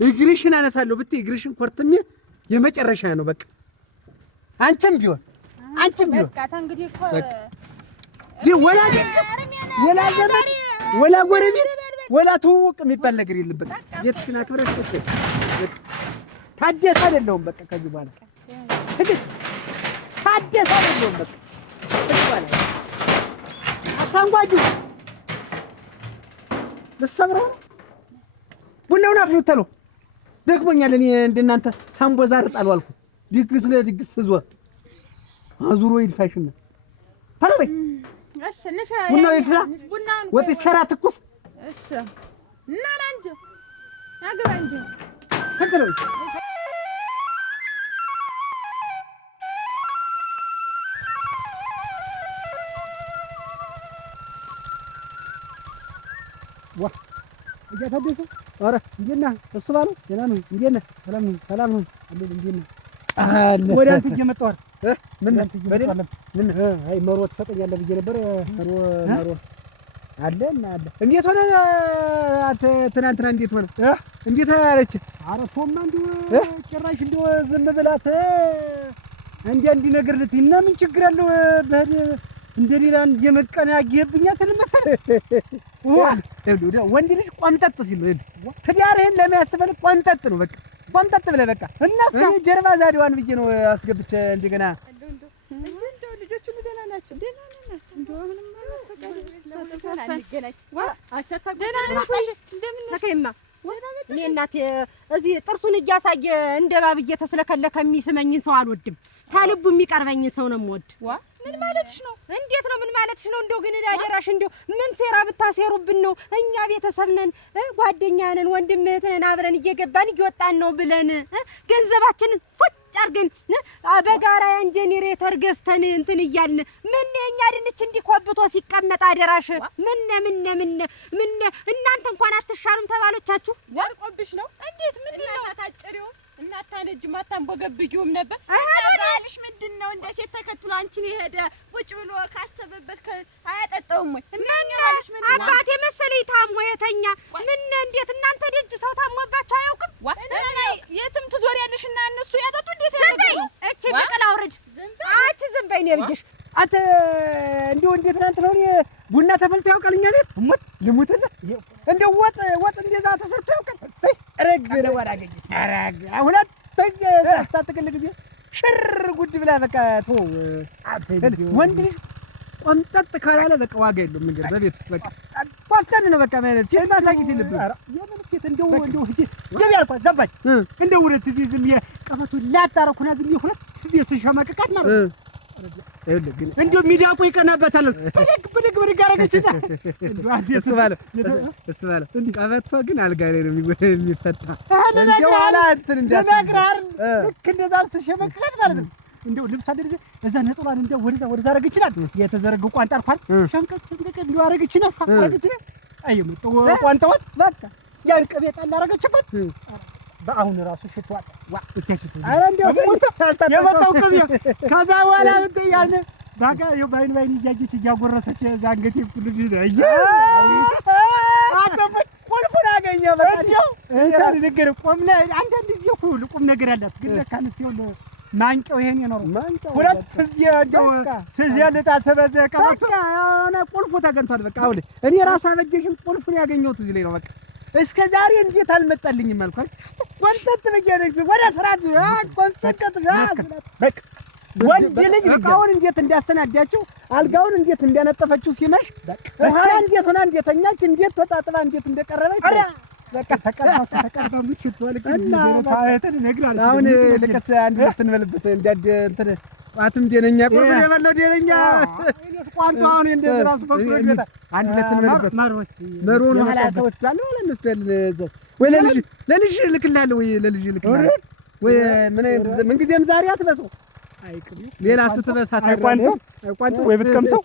እግርሽን አነሳለሁ ብትይ እግርሽን ኮርትሜ የመጨረሻ ነው። በቃ አንቺም ቢሆን በቃ እንግዲህ እኮ ወላ ድግስ ወላ ዘመድ ወላ ጎረቤት ወላ ትውውቅ የሚባል ነገር የለበት። ቤትሽን አክብረሽ ታደሰ አይደለሁም። በቃ ከዚህ በኋላ ታደሰ አይደለሁም። በቃ ከዚህ በኋላ አታንጓጁ። ልትሰብረው ቡናውን አፍሉት ተለው ደግሞኛል። እኔ እንደናንተ ሳምቦዛ አርጣለሁ አልኩ። ድግስ ለድግስ ዞር አዙሮ ይድፋሽና ታለበይ እሺ ነሽ ቡናው ይፍላ ወጥ ይሰራ ትኩስ እሺ እና አንቺ አገባ እንጂ ተከለው ዋ እያታደሰ ኧረ እንዴት ነህ? እሱ ባለው ደህና ነው። እንዴት ነህ? ሰላም ነው አለ። እንዴት ነህ? ወደ አንተ እየመጣሁ አይደል? ምን አይ መሮ ትሰጠኛለህ ብዬ ነበር። መሮ አለ እና አለ። እንዴት ሆነ? አንተ ትናንትና እንዴት ሆነ? እንዴት አለች? ኧረ ቶማ እንደው ጭራሽ እንደው ዝም ብላት እንዲህ ነገር ልትይ እና ምን ችግር አለው? በህድ እንደሌላ እንደመቀና ያገኝብኛል መሰለህ። ወንድ ልጅ ቆምጠጥ ሲል ትዳርህን ለሚያስተበል ቆምጠጥ ነው። በቃ ቆምጠጥ ብለህ በቃ እናሳ ጀርባ ዛዲዋን ብዬ ነው አስገብቼ እንደገና እንደው ልጆቹ ደህና ናቸው። እንደው ምንም እኔ እናቴ እዚህ ጥርሱን እያሳየ እንደ እባብ እየተስለከለከ የሚስመኝን ሰው አልወድም። ታልቡ የሚቀርበኝን ሰው ነው የምወድ። ምን ማለትሽ ነው? እንዴት ነው ምን ማለትሽ ነው? እንደው ግን አደራሽ እንደው ምን ሴራ ብታሴሩብን ነው? እኛ ቤተሰብ ነን፣ ጓደኛ ነን፣ ወንድም እህት ነን፣ አብረን እየገባን እየወጣን ነው ብለን ገንዘባችንን ፎጭ አድርገን በጋራ ያን ጄኔሬተር ገዝተን እንትን እያልን ምን የኛ ድንች እንዲኮብቶ ሲቀመጥ አደራሽ ምን እናንተ እንኳን አትሻሉም ተባሎቻችሁ ወርቆብሽ ነው? እንዴት ምንድን ነው ታጭሪው? እናታነጅ ማታንቦገብጊውም ነበር። ባልሽ ምንድን ነው እንደ ሴት ተከትሎ አንቺን የሄደ ቁጭ ብሎ ካሰበበት አያጠጣውም ወይ? እናኛሽ ምን አባቴ መሰለኝ ታሞ የተኛ ምን እንዴት እናንተ ደጅ ሰው ታሞባችሁ አያውቅም? የትም ትዞሪያለሽ እና እነሱ ያጠጡ እንዴት ያደርጋሉ? እቺ በቀል አውርድ አንቺ ዝም በይ ነው ብዬሽ አንተ እንደው እንዴት ትናንት ነው ቡና ተፈልቶ ያውቃል? እኛ ቤት ሞት ልሙትልህ እንደው ወጥ እንደዛ ተሰርቶ ያውቃል? እሰይ ረግ ነው አላገኘች አረግ ሁለተኛ ሳስተክል ጊዜ ሽር ጉድ ብላ በቃ ቶ ወንድ ልጅ ቆምጠጥ ካላለ በቃ ዋጋ የለውም። ነገር በቤት ውስጥ በቃ ቆምጠን ነው በቃ ማለት ፊት ማሳቂት የለብህም። ኧረ የምን ፊት እንደው እጂ ገቢ አልኳት ዘባኝ እንደው ሁለት እዚህ ዝም የቀፈቱ ላጣረኩና ዝም ሁለት እዚህ ስሸማቀቃት ማለት ነው። እንደው ሚዳቁ ይቀናበታል። ብድግ አደረገችና እሱ ባለ ቀበቶ ግን አልጋ ላይ ነው የሚፈታ እንጂ ኋላ እንትን እንደነግራር ልክ እንደዛ ስሸመቀቀት ማለት ነው። እንደው ልብስ አደረገ እዛ ነጥሏን እንደው ወደዛ አደረገችናት። የተዘረገው ቋንጣ አልኳት ሸምቀቅ እንደው አደረገችናት አደረገችናት። አይመጡ ቋንጣዋት በቃ ያን ቅቤ ጣል አደረገችበት። በአሁን ራሱ ሽቷል እስቲ አረ እንደው የመጣው ቅቤ ከዛ በኋላ እንትን ያን ባጋ ባይን እያየች እያጎረሰች እዛ አንገቴ ሁሉ ይሄ አጠበቅ ቁልፉን አገኘ በቃ እንደው እንትን ነገር ቆም ላይ አንዳንድ ጊዜ ሁሉ ቁም ነገር ያላት ግን ለካንስ ይሁን ማንቀው ይሄን ነው ሁለት ጊዜ እንደው ሲያልጣ ተበዘ ቀባቶ ያና ቁልፉ ተገንቷል። በቃ አውል እኔ ራሱ አበጀሽም ቁልፉን ያገኘሁት እዚህ ላይ ነው። በቃ እስከ ዛሬ እንዴት አልመጣልኝም አልኳት። ቆንጠጥ በየነሽ ወደ ስራት ቆንጠጥ በቃ ወንድ ልጅ በቃውን እንዴት እንዳሰናዳቸው አልጋውን እንዴት እንዳነጠፈችው ሲመሽ በቃ እንዴት ሆና እንደተኛች እንዴት ተጣጥባ እንዴት እንደቀረበች በቃ ተቀባሙ ሽቷል እና ታየተን ነግራለች። አሁን ልቀስ አንድ ልትንበልበት እንዲያድ እንትን ቋትም ደነኛ ቁርጥ የበለው ደነኛ ቋንቱ አሁን እንደዚህ ራሱ ፈክሮ ይመጣ አንድ ልትንበልበት መሮ ነው ኋላ ተወስዷል ማለት መስደል ወይ ለልጅ ልክላለሁ ወይ ለልጅ ልክላለሁ ወይ ምን ጊዜም ዛሬ አትበሰው አይቅም ሌላ ስትበሳ ቋንቱ ወይ ብትቀምሰው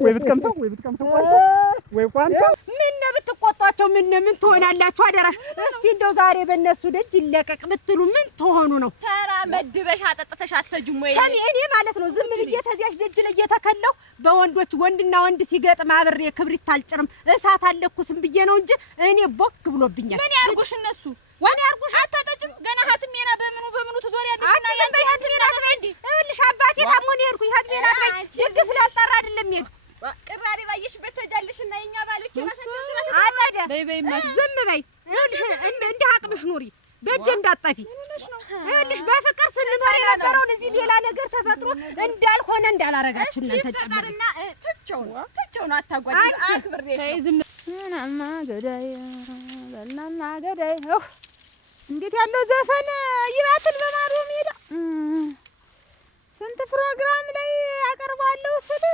ወይ ቋንቱ ምን ብትቆጣቸው ምን ትሆናላችሁ? አደራሽ እስቲ እንደው ዛሬ በእነሱ ደጅ ይለቀቅ ብትሉ ምን ትሆኑ ነው? ተራ መድበሽ አጠጥተሽ አትፈጁም ወይ? ሰሚ እኔ ማለት ነው ዝም ብዬ ተዚያሽ ደጅ ላይ የተከለው በወንዶች ወንድና ወንድ ሲገጥም አብሬ ክብሪት አልጭርም እሳት አለኩስም ብዬ ነው እንጂ እኔ ቦክ ብሎብኛል። ምን ያርጉሽ እነሱ? ወኔ ያርጉሽ አታጠጭም ገና ሀትሜና በምኑ ትዞሪያለሽ እና ያንቺ ሀትሜና ትበንዲ እልሽ አባቴ ታሞን ይርኩኝ ሀትሜና ድግስ ላጣራ አይደለም ይሄድ ቅራሪ ባይሽበት ተጃልሽና የኛ ባሎች ራሳቸው ስራት አጣደ ዝም በይ እልሽ እንደ አቅምሽ ኑሪ በእጅ እንዳጣፊ እልሽ በፍቅር ስንኖር የነበረውን እዚህ ሌላ ነገር ተፈጥሮ እንዳልሆነ እንዳላረጋችሁ እናንተ ጨምርና ትቸው ነው አታጓጂ አክብሬሽ ዝም እናማ ገዳይ በእናማ ገዳይ እንዴት ያለው ዘፈን ይባትል በማሩ ሜዳ ስንት ፕሮግራም ላይ አቀርባለሁ ስል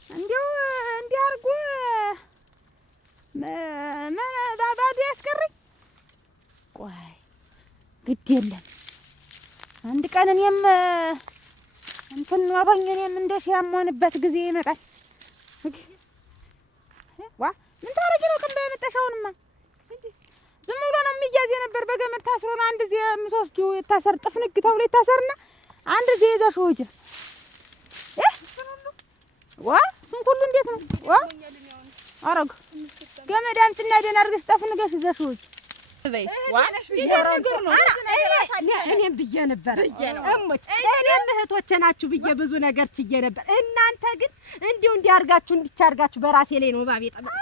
እንዲው እንዲያርጉ ባባዱ ያስቀረኝ። ቆይ ግድ የለም አንድ ቀን እኔም እንትን ኖሮኝ እኔም እንደሽ ያሟንበት ጊዜ ይመጣል። ዋ ምን ታረጊ ነው ቀን በመጣሻውንማ ዝም ብሎ ነው የሚያዝ የነበር በገመድ ታስሮ ነው አንድ ጊዜ የምትወስጂው የታሰር ጥፍንግ ተብሎ ይታሰርና አንድ ጊዜ ይዘሽ ወጀ ዋ ስንት ሁሉ እንዴት ነው ዋ አረግ ገመድ አምጥና ደህና አድርገሽ ጠፍንገሽ ይዘሽ ወጀ በይ ዋ ይደረገር ነው እኔም ብዬ ነበር እሞች እኔም እህቶቼ ናችሁ ብዬ ብዙ ነገር ችዬ ነበር። እናንተ ግን እንዲያርጋችሁ እንዲቻርጋችሁ በራሴ ላይ ነው ባቤ ጠበቅ።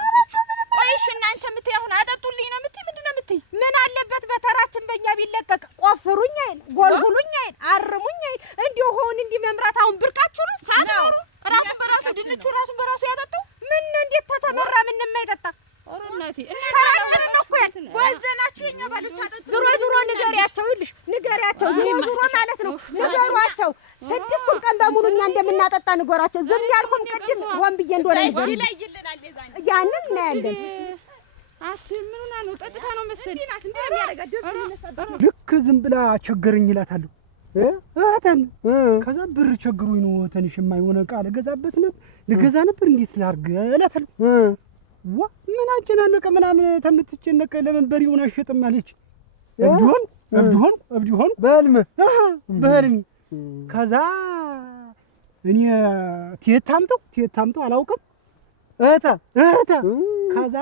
ቆይሽ እናንተ የምትይ አሁን አጠጡልኝ ነው የምትይ? ምንድን ነው የምትይ? ምን አለበት በተራችን በእኛ ቢለቀቅ ቆፍሩኝ አይል ጎልጉሉኝ አይል አርሙኝ አይል እንዲሁ ሆን እንዲህ መምራት አሁን ብርቃችሁ ነው? ሳትኖሩ ራሱን በራሱ ድንቹ ራሱን በራሱ ያጠጣው ምን እንዴት ተተመራ ምን የማይጠጣ ኦሮናቲ ተራችን ነው እኮ ያል ወዘናችሁ የኛ ባሎች አጠጡ ዙሮ ንገሪያቸው ይልሽ ንገሪያቸው ዙሮ ማለት ነው ንገሯቸው። ስድስቱን ቀን በሙሉ እኛ እንደምናጠጣ ንገሯቸው። ዝም ያልኩም ቅድም ሆን ብዬ እንደሆነ ይለይልናል የዛን ያንን እናያለን። አቺ ምንና ነው ጠጥታ ነው መሰለኝ እንደሚያረጋግጥ ልክ ዝም ብላ ቸገረኝ እላታለሁ እህተን ከዛ ብር ቸግሮኝ ነው ተንሽ የማይሆነ ዕቃ ልገዛ ነበር እንዴት ላድርግ እላታለሁ። ዋ ምን አጨናነቀ ምናምን ተምትጨነቀ ለምን በሪውን አሸጥም አለች። እብድ ሆን በህልሜ ከዛ እኔ ትየታምተው አላውቅም እህታ ከዛ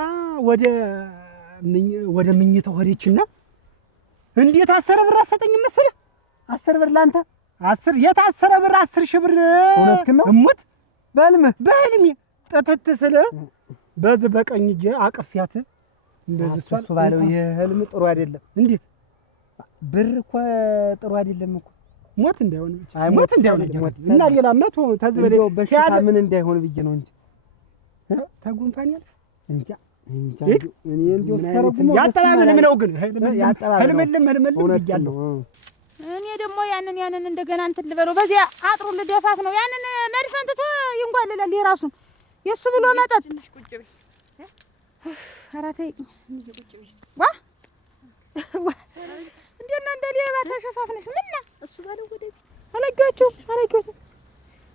ወደ ምኝታው ሄደችና እንዴት 10 ብር አሰጠኝ መሰለህ? 10 ብር ላንተ 10 የታሰረ ብር 10,000 ብር እውነትህን ነው እሙት በህልሜ ጥትት ስለ በዚህ በቀኝ እጄ አቅፊያት እንደዚህ እሱ ባለው የህልም ጥሩ አይደለም። እንዴት ብር እኮ ጥሩ አይደለም እኮ ሞት እንዳይሆን እና ሌላ መቶ ተዝበለ በሽታ ምን እንዳይሆን ብዬ ነው እንጂ ተጉንፋን ያለ እንጃ እኔ እንዲው ተረጉሞ ያጠባበልም ነው ግን ህልምልም ብያለሁ። እኔ ደግሞ ያንን እንደገና እንትን ልበለው በዚያ አጥሩ ልደፋት ነው ያንን መድፈን ትቶ ይንጓልላል የራሱን የሱ ብሎ መጣት ቁጭ በይ አራተይ ዋ እንደና እንደሌባ ተሸፋፍነሽ ምንና እሱ ባለው ወደዚህ አለጋችሁ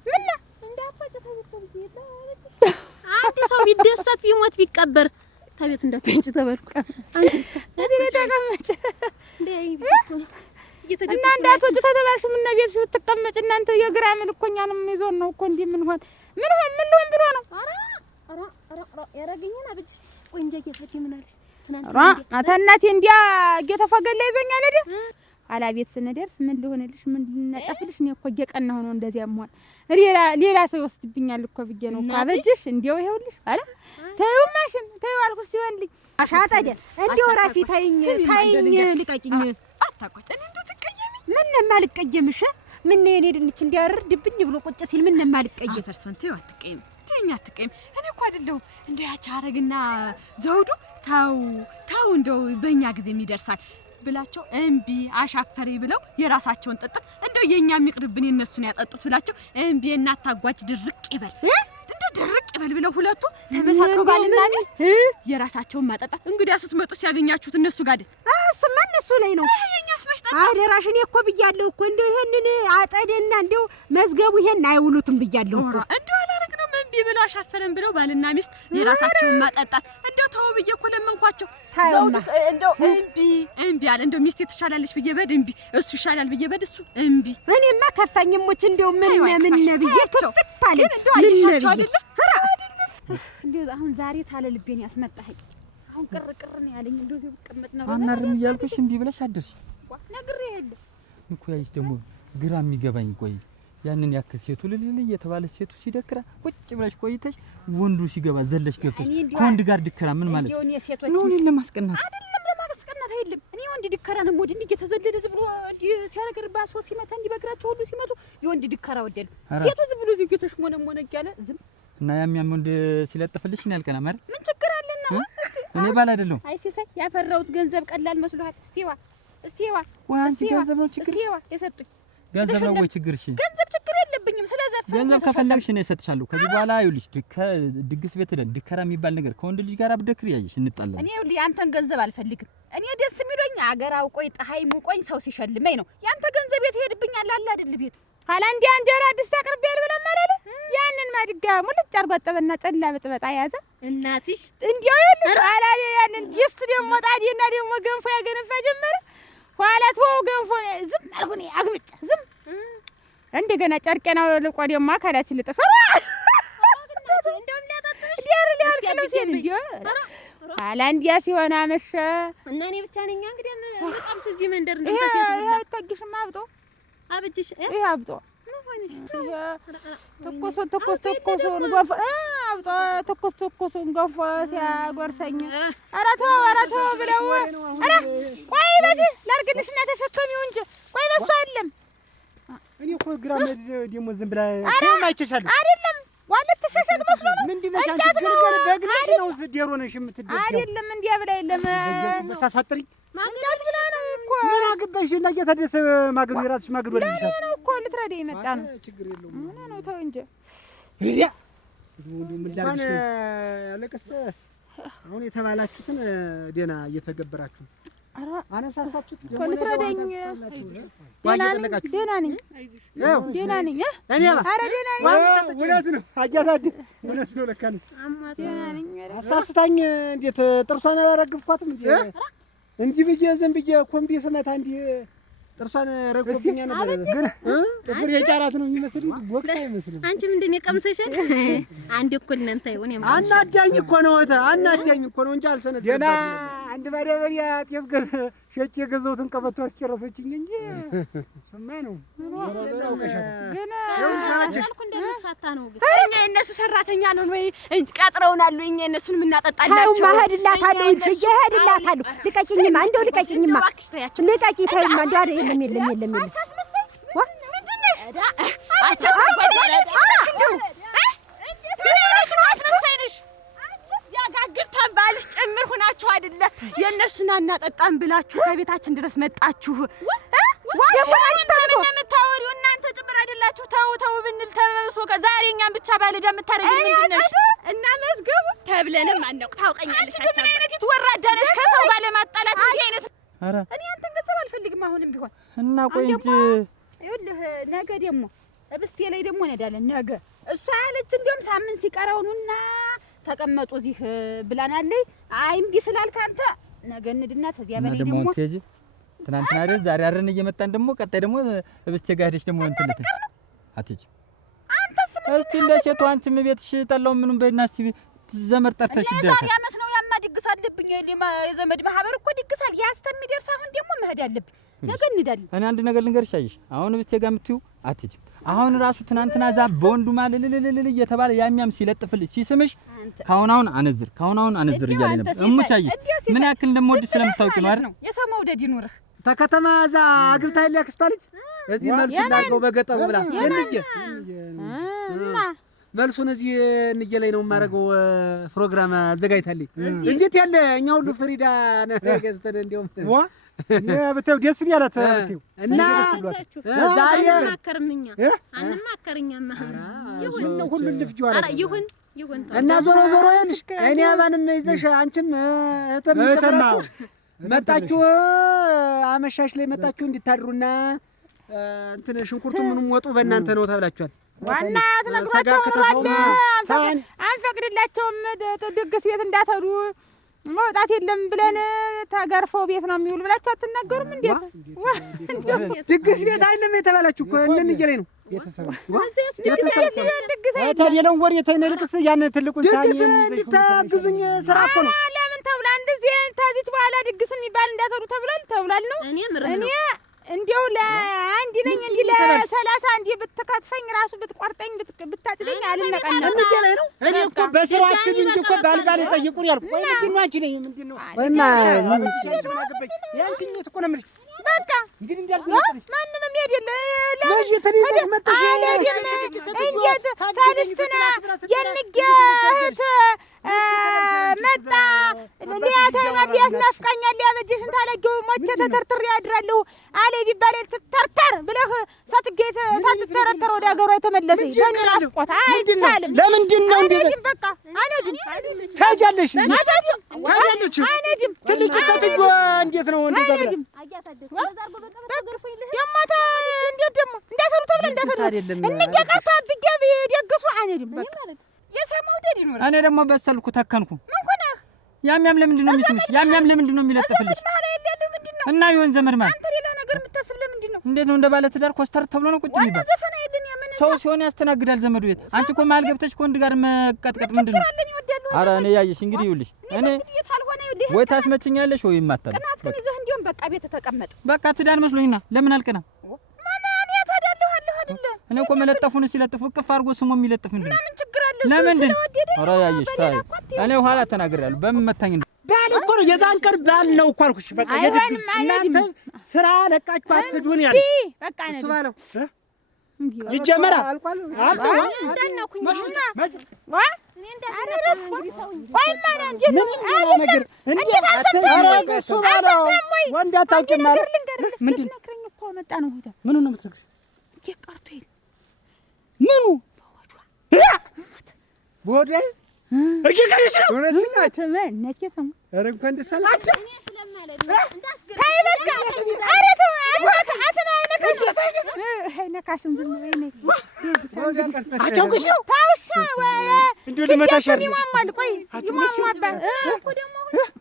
ምንና እንዳፋጭ ተበልኩ ይላል። አንድ ሰው ቢደሰት ቢሞት ቢቀበር ታቤት እንዳትንጭ ተበልኩ አንድ ሰው ተቀመጭ እና እንዳትወጥ ተተባልሽ ምን ቤትሽ ብትቀመጭ እናንተ የግራ መልኮኛንም ይዞን ነው እኮ እንዴ ምን ሆን ብሎ ነው አራ ያረገኝና ብቻ ቆንጆ ጌታቴ ምን አለሽ አታናቴ እንዲያ እየተፈገለ ይዘኛል አይደል አላቤት ስንደርስ ምን ልሆንልሽ ምን ልነጣፍልሽ ነው እኮ እየቀናሁ ነው እንደዚያም ሆነ ሌላ ሰው ይወስድብኛል እኮ ብዬ ነው እኮ አበጅሽ እንዴው ይኸውልሽ አረ ተይው ማሽን ተይው አልኩሽ ሲወልኝ አሻጠደ እንዴው ራፊ ታይኝ ልቀቂኝ አታቆጭ እንዴው ትቀየሚ ምን ማልቀየምሽ ምን የኔ ድንች እንዲያርድብኝ ብሎ ቁጭ ሲል ምን ማልቀየም አፈርሰን ተይው አትቀየም እኔ እኮ አይደለም እንዴ ያቻረግና ዘውዱ ታው እንደው በእኛ ጊዜ የሚደርሳል ብላቸው እምቢ አሻፈሪ ብለው የራሳቸውን ጥጥት እንደው የኛ የሚቅርብን የነሱን ያጠጡት ብላቸው እምቢ እናታጓች ድርቅ ይበል እንደው ድርቅ ይበል ብለው ሁለቱ ተመሳጥሮ ባልና ሚስት የራሳቸውን ማጠጣት እንግዲያ ስትመጡ ሲያገኛችሁት እነሱ ጋር እሱማ እነሱ ላይ ነው የኛስ መሽጣት አደራሽን እኮ ብያለሁ እኮ እንደው ይሄንን አጠደና እንደው መዝገቡ ይሄን አይውሉትም ብያለሁ እኮ እንደው አላረግነው እምቢ ብለው አሻፈረን ብለው ባልና ሚስት የራሳቸውን ማጠጣት እንደው ተው ብዬ እኮ ለመንኳቸው ዘውዱስ እንደው እምቢ አለ እንደው ሚስቴ ትሻላለች ብዬ በድ እምቢ እሱ ይሻላል ብዬ በድ እሱ እምቢ እኔማ ከፋኝም ሙች እንደው ምን ብዬ ተፈታለ እንደው አልሻቸው አይደለ እንደው አሁን ዛሬ ታለ ልቤን ያስመጣኸኝ አሁን ቅር ነው ያለኝ እንደው ዝብቀመጥ ነው አናርም እያልኩሽ እምቢ ብለሽ አድርሽ ነግሬ ይሄድ እኮ ያይሽ ደግሞ ግራ የሚገባኝ ቆይ ያንን ያክል ሴቱ ልልል እየተባለ ሴቱ ሲደክራ ቁጭ ብለሽ ቆይተሽ ወንዱ ሲገባ ዘለሽ ገብተሽ ከወንድ ጋር ድክራ ምን ማለት ነው? ነው እኔን ለማስቀናት አይደለም ለማስቀናት አይደለም። እኔ ወንድ ድከራ ነው ወንድ እንዲህ እየተዘለለ ዝም ብሎ ሲያረገር ባሶ ሲመታ እንዲህ በእግራቸው ሁሉ ሲመጡ የወንድ ድከራ ወደል ሴቱ ዝም ብሎ እዚህ እየተሽሞነሞነ እያለ ዝም እና ያም ወንድ ሲለጥፍልሽ ነው ያልቀና ማለት ምን ችግር አለና እኔ ባል አይደለም። አይ ሲሳይ ያፈራሁት ገንዘብ ቀላል መስሎሃል? እስቲዋ ወይ አንቺ ገንዘብ ነው ችግር የሰጡኝ ገንዘብ ነው ወይ ችግርሽ? ገንዘብ ችግር የለብኝም። ስለዘፈን ገንዘብ ከፈለግሽ ነው እሰጥሻለሁ። ከዚህ በኋላ ይኸውልሽ ድግስ ቤት ሄደን ድከራ የሚባል ነገር ከወንድ ልጅ ጋር አብደክር ያይሽ እንጣላለን። እኔ ይኸውልህ ያንተን ገንዘብ አልፈልግም። እኔ ደስ የሚሉኝ አገር አውቆኝ ፀሐይ ሙቆኝ ሰው ሲሸልመኝ ነው። ያንተ ገንዘብ የት ይሄድብኛል? አለ አይደል ቤት ኋላ እንዲያ እንጀራ ድስት አቅርቤያለሁ ብለን ማለት ያንን ማድጋ ሙልጭ አርበጥበና ጠላ በጥበጣ ያዘ እናትሽ እንዲያው ይኸውልህ ኋላ ያንን ድስት ደግሞ ጣዲና ደግሞ ገንፎ ያገነፋ ጀመረ። ኋላ ተወው ገንፎ ዝም አልኩኝ አግብጫ ዝም እንደገና ጨርቄና ልቆ ደግሞ አካላችን ልጥፍ እንደውም ሊያጣጥሽ ኋላ እንዲያ ሲሆን አመሸ እና እኔ ብቻ ነኝ እንግዲህ በጣም ስለዚህ መንደር እንደተሰየቱ ሁላ ታግሽማ አብጦ አብጅሽ ይሄ አብጦ ምን ሆነሽ ተኮሶን ገፎ አብጦ ተኮሶን ገፎ ሲያጎርሰኝ ኧረ ተው ብለው ኧረ ቆይ በዚህ ላርግልሽና ተሸከሚው እንጂ ቆይ በሱ አይደለም እኔ እኮ ግራም ደግሞ ዝም ብላ ከማይቸሻለሁ አይደለም ዋለት ተሸሸግ መስሎ ነው ምንድነሽ አንቺ ግልገል በእግርሽ ነው ዴሮ ነሽ የምትደብቂው አይደለም እንዲያ ብላ የለም ታሳጥሪ ማግኘት ብላ ነው እኮ ምን አገባሽ እና እየተደሰ ማግኘት የራስሽ ማግኘት ለምሳሌ ነው እኮ ልትረዳ ይመጣ ነው ችግር የለውም ምን ነው ተው እንጂ ሪያ ምን ላድርግሽ አለቀሰ አሁን የተባላችሁትን ደና እየተገበራችሁ አነሳሳችሁት ደግሞ ልትረዳኝ ደህና ነኝ ኧረ ደህና ነኝ እውነት ነው አጃታድ እውነት ነው ለካ ነው ደህና ነኝ አሳስታኝ እንዴት ጥርሷን አላረግፍኳትም እንዲህ ብዬ ዝም ብዬ ኮምቢ ስመታ እንዲህ ጥርሷን ረግፎብኛ ነበር ግን ጥፍር የጫራት ነው የሚመስል ቦክስ አይመስልም አንቺ ምንድን ነው የቀምሰሻል አንድ እኩል ነን ታዩ እኔ አናዳኝ እኮ ነው አናዳኝ እኮ ነው እንጂ አልሰነዘረም ገና አንድ ማዳበሪያ ጤፍ ሸጬ የገዛሁትን ቀበቶ አስጨረሰችኝ እንጂ ስማ ነው ገና አልኩ እንደምፋታ ነው ግን እኛ የነሱ ሰራተኛ ነን ወይ ቀጥረውናል እኛ የነሱን ምናጠጣላቸው ማህድላታለሁ ይሄድላታሉ ልቀቂኝማ እንደው ልቀቂኝማ ልቀቂ ተይማ ዳር የለም ምንድነሽ ያጋግር ተባልሽ ጭምር ሆናችሁ አይደለ የነሱን አናጠጣም ብላችሁ ከቤታችን ድረስ መጣችሁ ዋሽማችሁ የምታወሪው እናንተ ጭምር አይደላችሁ ተው ብንል ተበሶ ከዛሬ እኛን ብቻ ባለዳ የምታረጊው ምንድነሽ እና መዝገቡ ተብለንም አናውቅ ታውቀኛለሽ አንቺ ምን አይነት ወራዳነሽ ከሰው ጋር ለማጣላት እንዲህ አይነት ኧረ እኔ አንተን ገንዘብ አልፈልግም አሁንም ቢሆን እና ቆይ እንጂ ይኸውልህ ነገ ደግሞ እብስቴ ላይ ደግሞ እንሄዳለን ነገ እሷ ያለች እንደውም ሳምንት ሲቀረው ነውና ተቀመጡ እዚህ ብላናለይ አይ እምቢ ስላልክ አንተ ነገ እንድና ተዚያ በላይ ደግሞ ትሄጂ ትናንትና አይደል ዛሬ አረን እየመጣን ደግሞ ቀጣይ ደግሞ እብስቴ ጋር ሄደሽ ደግሞ እንትን አትሄጂ አንተስ እስቲ እንደ ሴቷ አንቺም ቤትሽ ጠላው ምኑን በይና እስቲ ዘመድ ጠርተሽ ይደረግ ዛሬ አመት ነው ያማ ድግስ አለብኝ የዘመድ ማህበር እኮ ድግስ አለ ያስተምደርስ አሁን ደግሞ መሄድ አለብኝ ነገ እንሄዳለን እኔ አንድ ነገር ልንገርሽ አይሽ አሁን እብስቴ ጋር የምትይው አትሄጂ አሁን ራሱ ትናንትና ዛ በወንዱ ማለልልልል እየተባለ ያሚያም ሲለጥፍልሽ ሲስምሽ ካሁን አነዝር እያለ ነበር እሙቻዬ ምን ያክል እንደምወድሽ ስለምታውቂ ነው አይደል የሰው መውደድ ይኑርህ ተከተማ ዛ አግብታ ያለ ያክስቷ ልጅ እዚህ መልሱ እንዳርገው በገጠሩ ብላ የምዬ እና መልሱን እዚህ እንዬ ላይ ነው የማደርገው። ፕሮግራም አዘጋጅታለኝ እንዴት ያለ እኛ ሁሉ ፍሪዳ ነገስተን እንደውም ብታው ደስ ያላት እና ዛሬ አንማከርኛማ ይሁን ሁሉ ልፍጆ አለ። ኧረ ይሁን እና ዞሮ ይልሽ እኔ አባንም ይዘሽ አንቺም እህተም መጣችሁ አመሻሽ ላይ መጣችሁ እንድታድሩና እንትን ሽንኩርቱ ምንም ወጡ በእናንተ ነው ተብላችኋል። ዋና ተነግሯቸው ሳን አንፈቅድላቸውም ድግስ ቤት እንዳትሄዱ መውጣት የለም ብለን ተገርፈው ቤት ነው የሚውል ብላችሁ አትናገሩም? እንዴት ድግስ ቤት አይደለም የተባላችሁ እኮ እንንዬ ላይ ነው ቤተሰብ ሌላው ወሬ ተይነልቅስ ያን ትልቁን ድግስ እንድታግዙኝ ስራ እኮ ነው። ለምን ተብላ እንደዚህ ታዚት በኋላ ድግስ የሚባል እንዳትሄዱ ተብሏል ነው። እኔ እንዲያው ለአንድ ነኝ እንጂ ለ30 እንዲህ ብትከትፈኝ ራሱ ብትቆርጠኝ ብታጭደኝ አልነቀነቅም። እንዴ ላይ ነው እኔ እኮ በስራችን እንጂ እኮ ባልባል ጠይቁን ያልኩ ወይ ምንድን ነው አንቺ ነኝ ምንድን ነው እና ያንቺነት እኮ ነው የምልሽ። በቃ እንግዲህ እንዳልኩ ማንንም የሚሄድ የለ ለዚህ ተነስተሽ መጣሽ እንዴት ሳልስና የንገ እህት መጣ ሊያተና ቢያስናፍቃኛል ያበጅሽን ታለጊው ሞቼ ተተርትሬ ያድራለሁ አለ ቢባል ተርተር ብለህ ሳትጌት ሳትተረተር ወደ ሀገሯ የተመለሰ ተናፍቆት አይቻልም። ለምንድን ነው እንደዚህ? በቃ አነድም ታጃለሽ ታጃለሽ አነድም ትልቅ ተትጆ እንዴት ነው እንደዛ ብለ የማታ እንዴት ደግሞ እንዳሰሩ ተብለ እንዳሰሩ እንገቀታ ብገብ ደግሱ አነድም በቃ የሰማው ደድ ይኖር። እኔ ደግሞ በሰልኩ ተከንኩ። ምን ሆነህ? ያም ለምንድን ነው የሚስምሽ? ያም ለምንድን ነው የሚለጥፍልሽ? እና ቢሆን ዘመድ ማለት አንተ ሌላ ነገር የምታስብ ለምንድን ነው? እንዴት ነው እንደ ባለ ትዳር ኮስተር ተብሎ ነው ቁጭ የሚባል? ሰው ሲሆን ያስተናግዳል ዘመዱ ቤት። አንቺ እኮ መሀል ገብተሽ ከወንድ ጋር መቀጥቀጥ ምንድን ነው? ኧረ እኔ ያየሽ እንግዲህ ይኸውልሽ፣ እኔ ወይ ታስመችኛለሽ ወይ ማታለ ቅናት ይዘህ እንዲሁም በቃ ቤት ተቀመጥ። በቃ ትዳር መስሎኝና ለምን አልቀናም? እኔ እኮ መለጠፉን ሲለጥፉ እቅፍ አድርጎ ስሞ የሚለጥፍ ምንድን ነው? ምን ችግር አለ? ለምንድን ኧረ ያየሽ ታይ እኔ ኋላ ተናግሬያለሁ። በምን መታኝ? ባል እኮ ነው የዛን ቀን ባል ነው እኮ አልኩሽ። በቃ የድግስ እናንተ ስራ ለቃችሁ አትዱን ያለ በቃ ነው እሱ ባለው ይጀመራል አልቋል እንዳናኩኝ ማሽና ዋ እኔ ነገር እንዴት አሰብኩ ባለው ወንድ አታውቂም ማለት ምንድን ነው? እኮ መጣ ነው ሆታ ምኑ ነው የምትነግሪው? ቀርቶ ይል ምኑ ቦዴ እየቀረሽ ነው እውነትሽ ናት። ተመነች ተም ኧረ እንኳን ደስ አላችሁ። እኔ ስለማለኝ እንዳትገርም ታይ በቃ ኧረ ተው አትና ነካሽም ዝም በይ ነይ አቻውቅሽ ነው ታውሳ ወይ እንዴ ለመታሽ አይደል? ይማማል ቆይ ይማማባ እኮ ደግሞ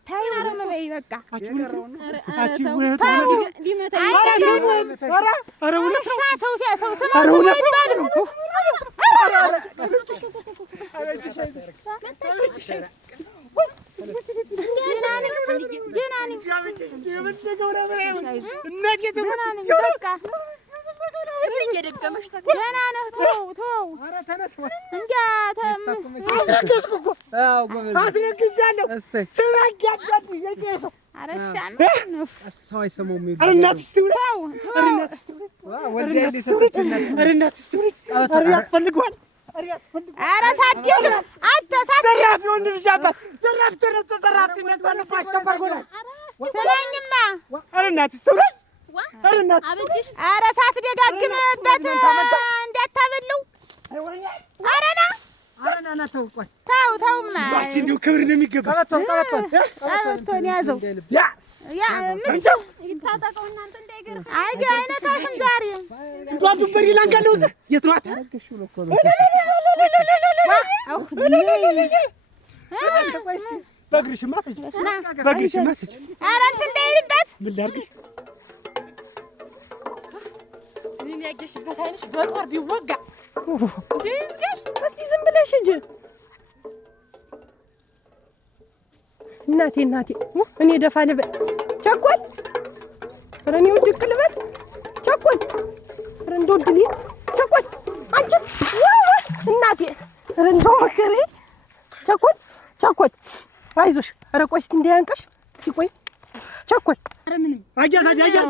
ታይ ዝም በይ በቃ አቺ ወይት ሊመታኝ ኧረ እውነት ነው ሰው ኧረ እውነት ነው ኧረ ሳትደጋግምበት እንዳታበለው። ኧረ ና ተውቋል። ተውማ እንዲሁ ክብር ነው የሚገባ። ቀበቶን ያዘው ይታጠቀው እናንተ እንዳይገርም። አይ አይነታሽም ዛሬ እንደው አንዱ በሪ ላንጋለው እዚህ የት ነው አት በእግርሽማ ትሄጂ በእግርሽማ ትሄጂ። ኧረ እንትን እንዳይልበት ምን ላድርግሽ? እኔን ያየሽበት አይንሽ በጦር ቢወጋ ይዝጋሽ። እስኪ ዝም ብለሽ እንጂ እናቴ እኔ ደፋ ልበል ቸኮል። ኧረ እኔ ውድቅ ልበል ቸኮል። ኧረ እንደው ድል ቸኮል አንቺ እናቴ። ኧረ እንደው መከሬ ቸኮል አይዞሽ። ኧረ ቆይ እስኪ እንዳያንቀሽ እስኪ ቆይ ቸኮል። ኧረ ምንም አጃት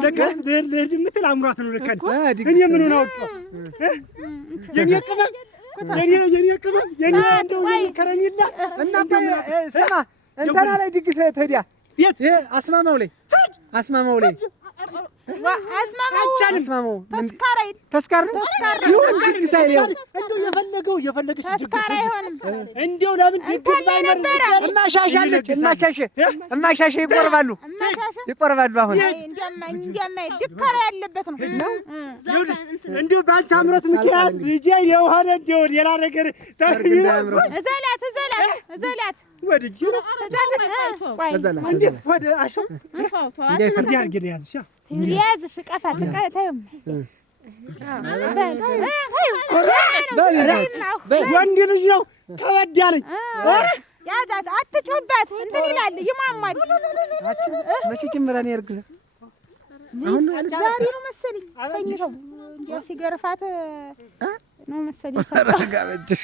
ለካ ልሂድ የምትል አምሯት ነው ለካ። እኔ ምን ሆነ አውቀው የኔ ቅመም የኔ ቅመም የኔ እንደው ከረሚላ እና ስማ እንትና ላይ ድግስ ተዲያ የት አስማማው ላይ አስማማው ተስካር ይሁን ድግስ አይደል እንደው የፈለገሽ ድግስ እንደው ለምን ድግስ ባይኖር እማሻሻለች እማሻሻ ይቆርባሉ አሁን እንዲያማ ድካራ ያለበት ነው እንደው ባንቺ አምሮት ምክንያት ልጄ የሆነ እንደው ሌላ ነገር እዘላት ወድጅ እንዴት ወደ አሸው እንዲያርግ ያዝሽ ያዝሽ ቀፋት ቀታዩም ወንድ ልጅ ነው ከበድ ያለኝ ያዛት አትጮህባት እንትን ይላል ይማማል መቼ ጀምራ ነው ያርግዘ አሁን ዛሬ ነው መሰለኝ ተኝተው እንዲያ ሲገርፋት ነው መሰለኝ ጋበጅሽ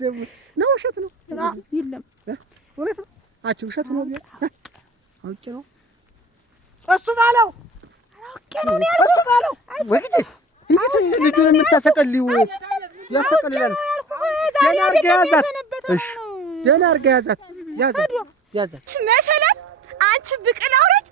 ደም ነው ውሸት ነው ይለም ወለታ አቺ ውሸት ነው ቢያ አውቄ ነው እሱ ባለው ወግጂ እንዴት ልጁን የምታሰቀልዩ ያሰቀልላል ደህና አድርገህ ያዛት እሺ ደህና አድርገህ ያዛት መሰለም አንቺ ብቅል አውራጅ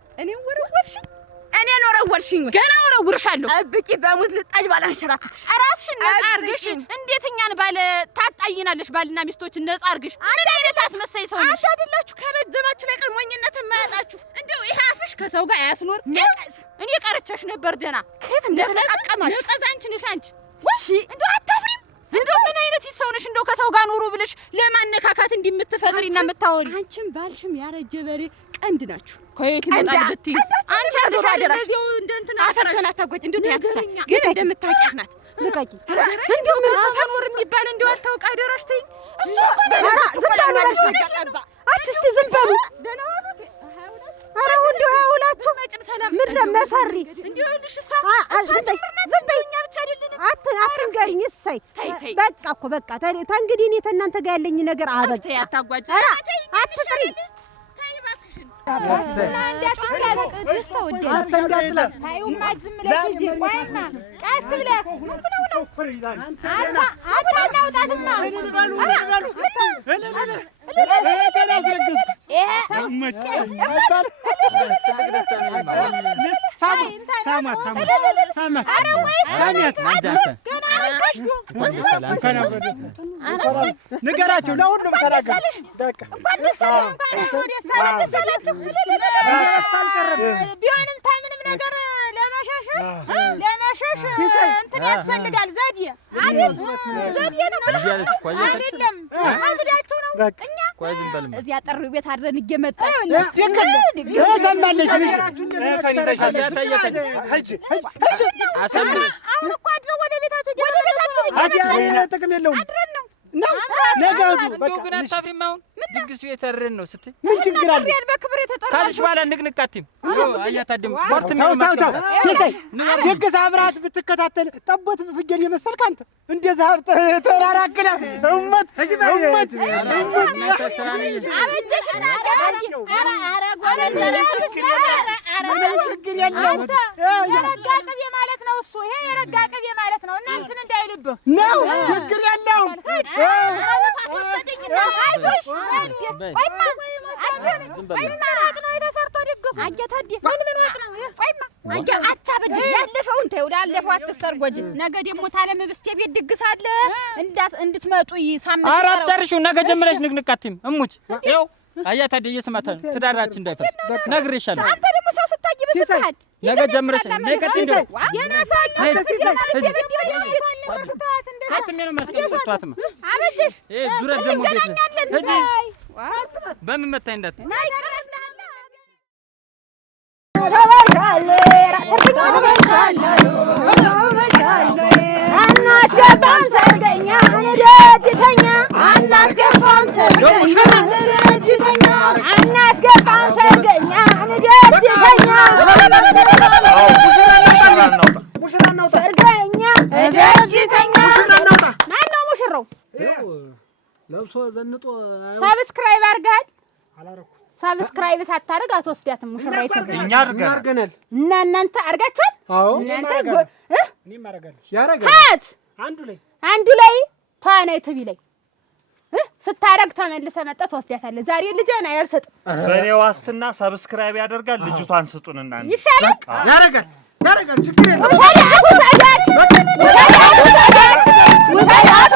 እኔን ወረወርሽኝ ገና ወረውርሻለሁ አብቂ በሙዝ ልጣጅ ባላንሸራትትሽ ራስሽን ነጻ አርግሽ እንዴት እኛን ባለ ታጣይናለሽ ባልና ሚስቶችን ነጻ አርግሽ ምን አይነት አስመሳይ ሰው ነሽ አታድላችሁ ከረዘማችሁ ላይ ሞኝነት የማያጣችሁ እንደው ይሄ አፍሽ ከሰው ጋር አያስኖር ነቀስ እኔ ቀርቸሽ ነበር ደና ከት እንደተቀቀማችሁ ነቀስ አንቺ ነሽ አንቺ እሺ እንደው አታፍሪም እንደው ምን አይነት ሰው ነሽ እንደው ከሰው ጋር ኑሩ ብለሽ ለማነካካት እንዲምትፈቅሪና የምታወሪ አንቺም ባልሽም ያረጀ በሬ ቀንድ ናችሁ ከየት ይመጣል ብትይ አንቺ አዘራ አደራሽ እንደንትና አፈርሰና ታጓጭ እንደው ታያትሽ ግን እንደምታውቂያት ናት ልቀቂ እንደው ከሰፈር የሚባል እንደው አታውቃ አደራሽ ተይ እሱ ተቆላለሽ ተቀጣባ አትስቲ ዝም በሉ ኧረ እንደው ያውላችሁ መጭም ሰላም ምን መሰሪ እንደው ልሽ እሷ ዝም በይኛ ብቻ አይደለም አትንገሪኝ እሰይ በቃ እኮ በቃ ተንግዲህ እኔ ተናንተ ጋር ያለኝ ነገር አበቃ ተይ አታጓጭ አትጥሪ ንገራቸው ለሁሉም ተናገር በቃ ቢሆንም ታምንም ነገር ለመሸሽ እንትን ያስፈልጋል ዘዴ ነው አይደለም አግዳችሁ ነው እኛ እዚያ ጠሩ ቤት አድረን እየመጣ ተሰማለሽ አሁን እኮ አድረው ወደ ቤታችን ጥቅም የለውም ነገዱ በቃ ግን አታፍሪም አሁን ድግስ ቤት አድረን ነው ስትይ ምን ችግር አለ በክብር የተጠራ ካልሽ በኋላ ንቅንቃቲም አያታድም ተው ሲሳይ ድግስ አብራት ብትከታተል ጠቦት ፍየል የመሰልክ አንተ እንደዛ ተራራክና እመት ችግር የለውም የረጋ ቅቤ ማለት ነው እሱ ይሄ የረጋ ቅቤ ማለት ነው እናንተን እንዳይልብህ ነው ችግር የለውም ያለፈውን ተይው ያለፈው አትሰርጎጂ ነገ ደግሞ ታለም ብስቴ ቤት ድግስ አለ እንድትመጡ ይሳምሽ አራት ጨርሺው ነገ ጀምረሽ ንቅንቃቲም እሙች ይኸው አያታዲያ እየሰማታ ትዳራችን እንዳይፈርስ ነግሬሻለሁ አንተ ደግሞ ሰው ስታይ ብስታል ነገ ጀምረሽ ነቀጥ እንደው ገና ሳይሆን አትሜ ነው ማስቀምጥቷትማ አበጅሽ ዙረት ደግሞ ቤት እጂ በምን መታኝ እንዳት አናስገባም ሰርገኛ እንደጅተኛ አናስገባም ሰርገኛ እንደጅተኛ አናስገባም ሰርገኛ እንደጅተኛ ሙሽራ እናውጣ ሰርገኛ እንደጅተኛ ሙሽራ እናውጣ ማን ነው ሙሽራው ለብሶ ዘንጦ ሰብስክራይብ አድርገሃል አላረኩ ሰብስክራይብ ሳታደርግ አትወስዳትም ሙሽራይቱ እኛ አድርገናል እና እናንተ አድርጋችኋል አዎ እናንተ እኔም አደርጋለሁ ያረጋል ሀት አንዱ ላይ አንዱ ላይ ተዋናይ ትቢለኝ ስታረግ ተመልሰ መጣ ተወስዳታለህ። ዛሬ ልጅን አያልሰጥም። በኔ ዋስትና ሰብስክራይብ ያደርጋል። ልጅቷን ስጡንና ይሻላል። ያረጋል ችግር የለም። ውሰዳት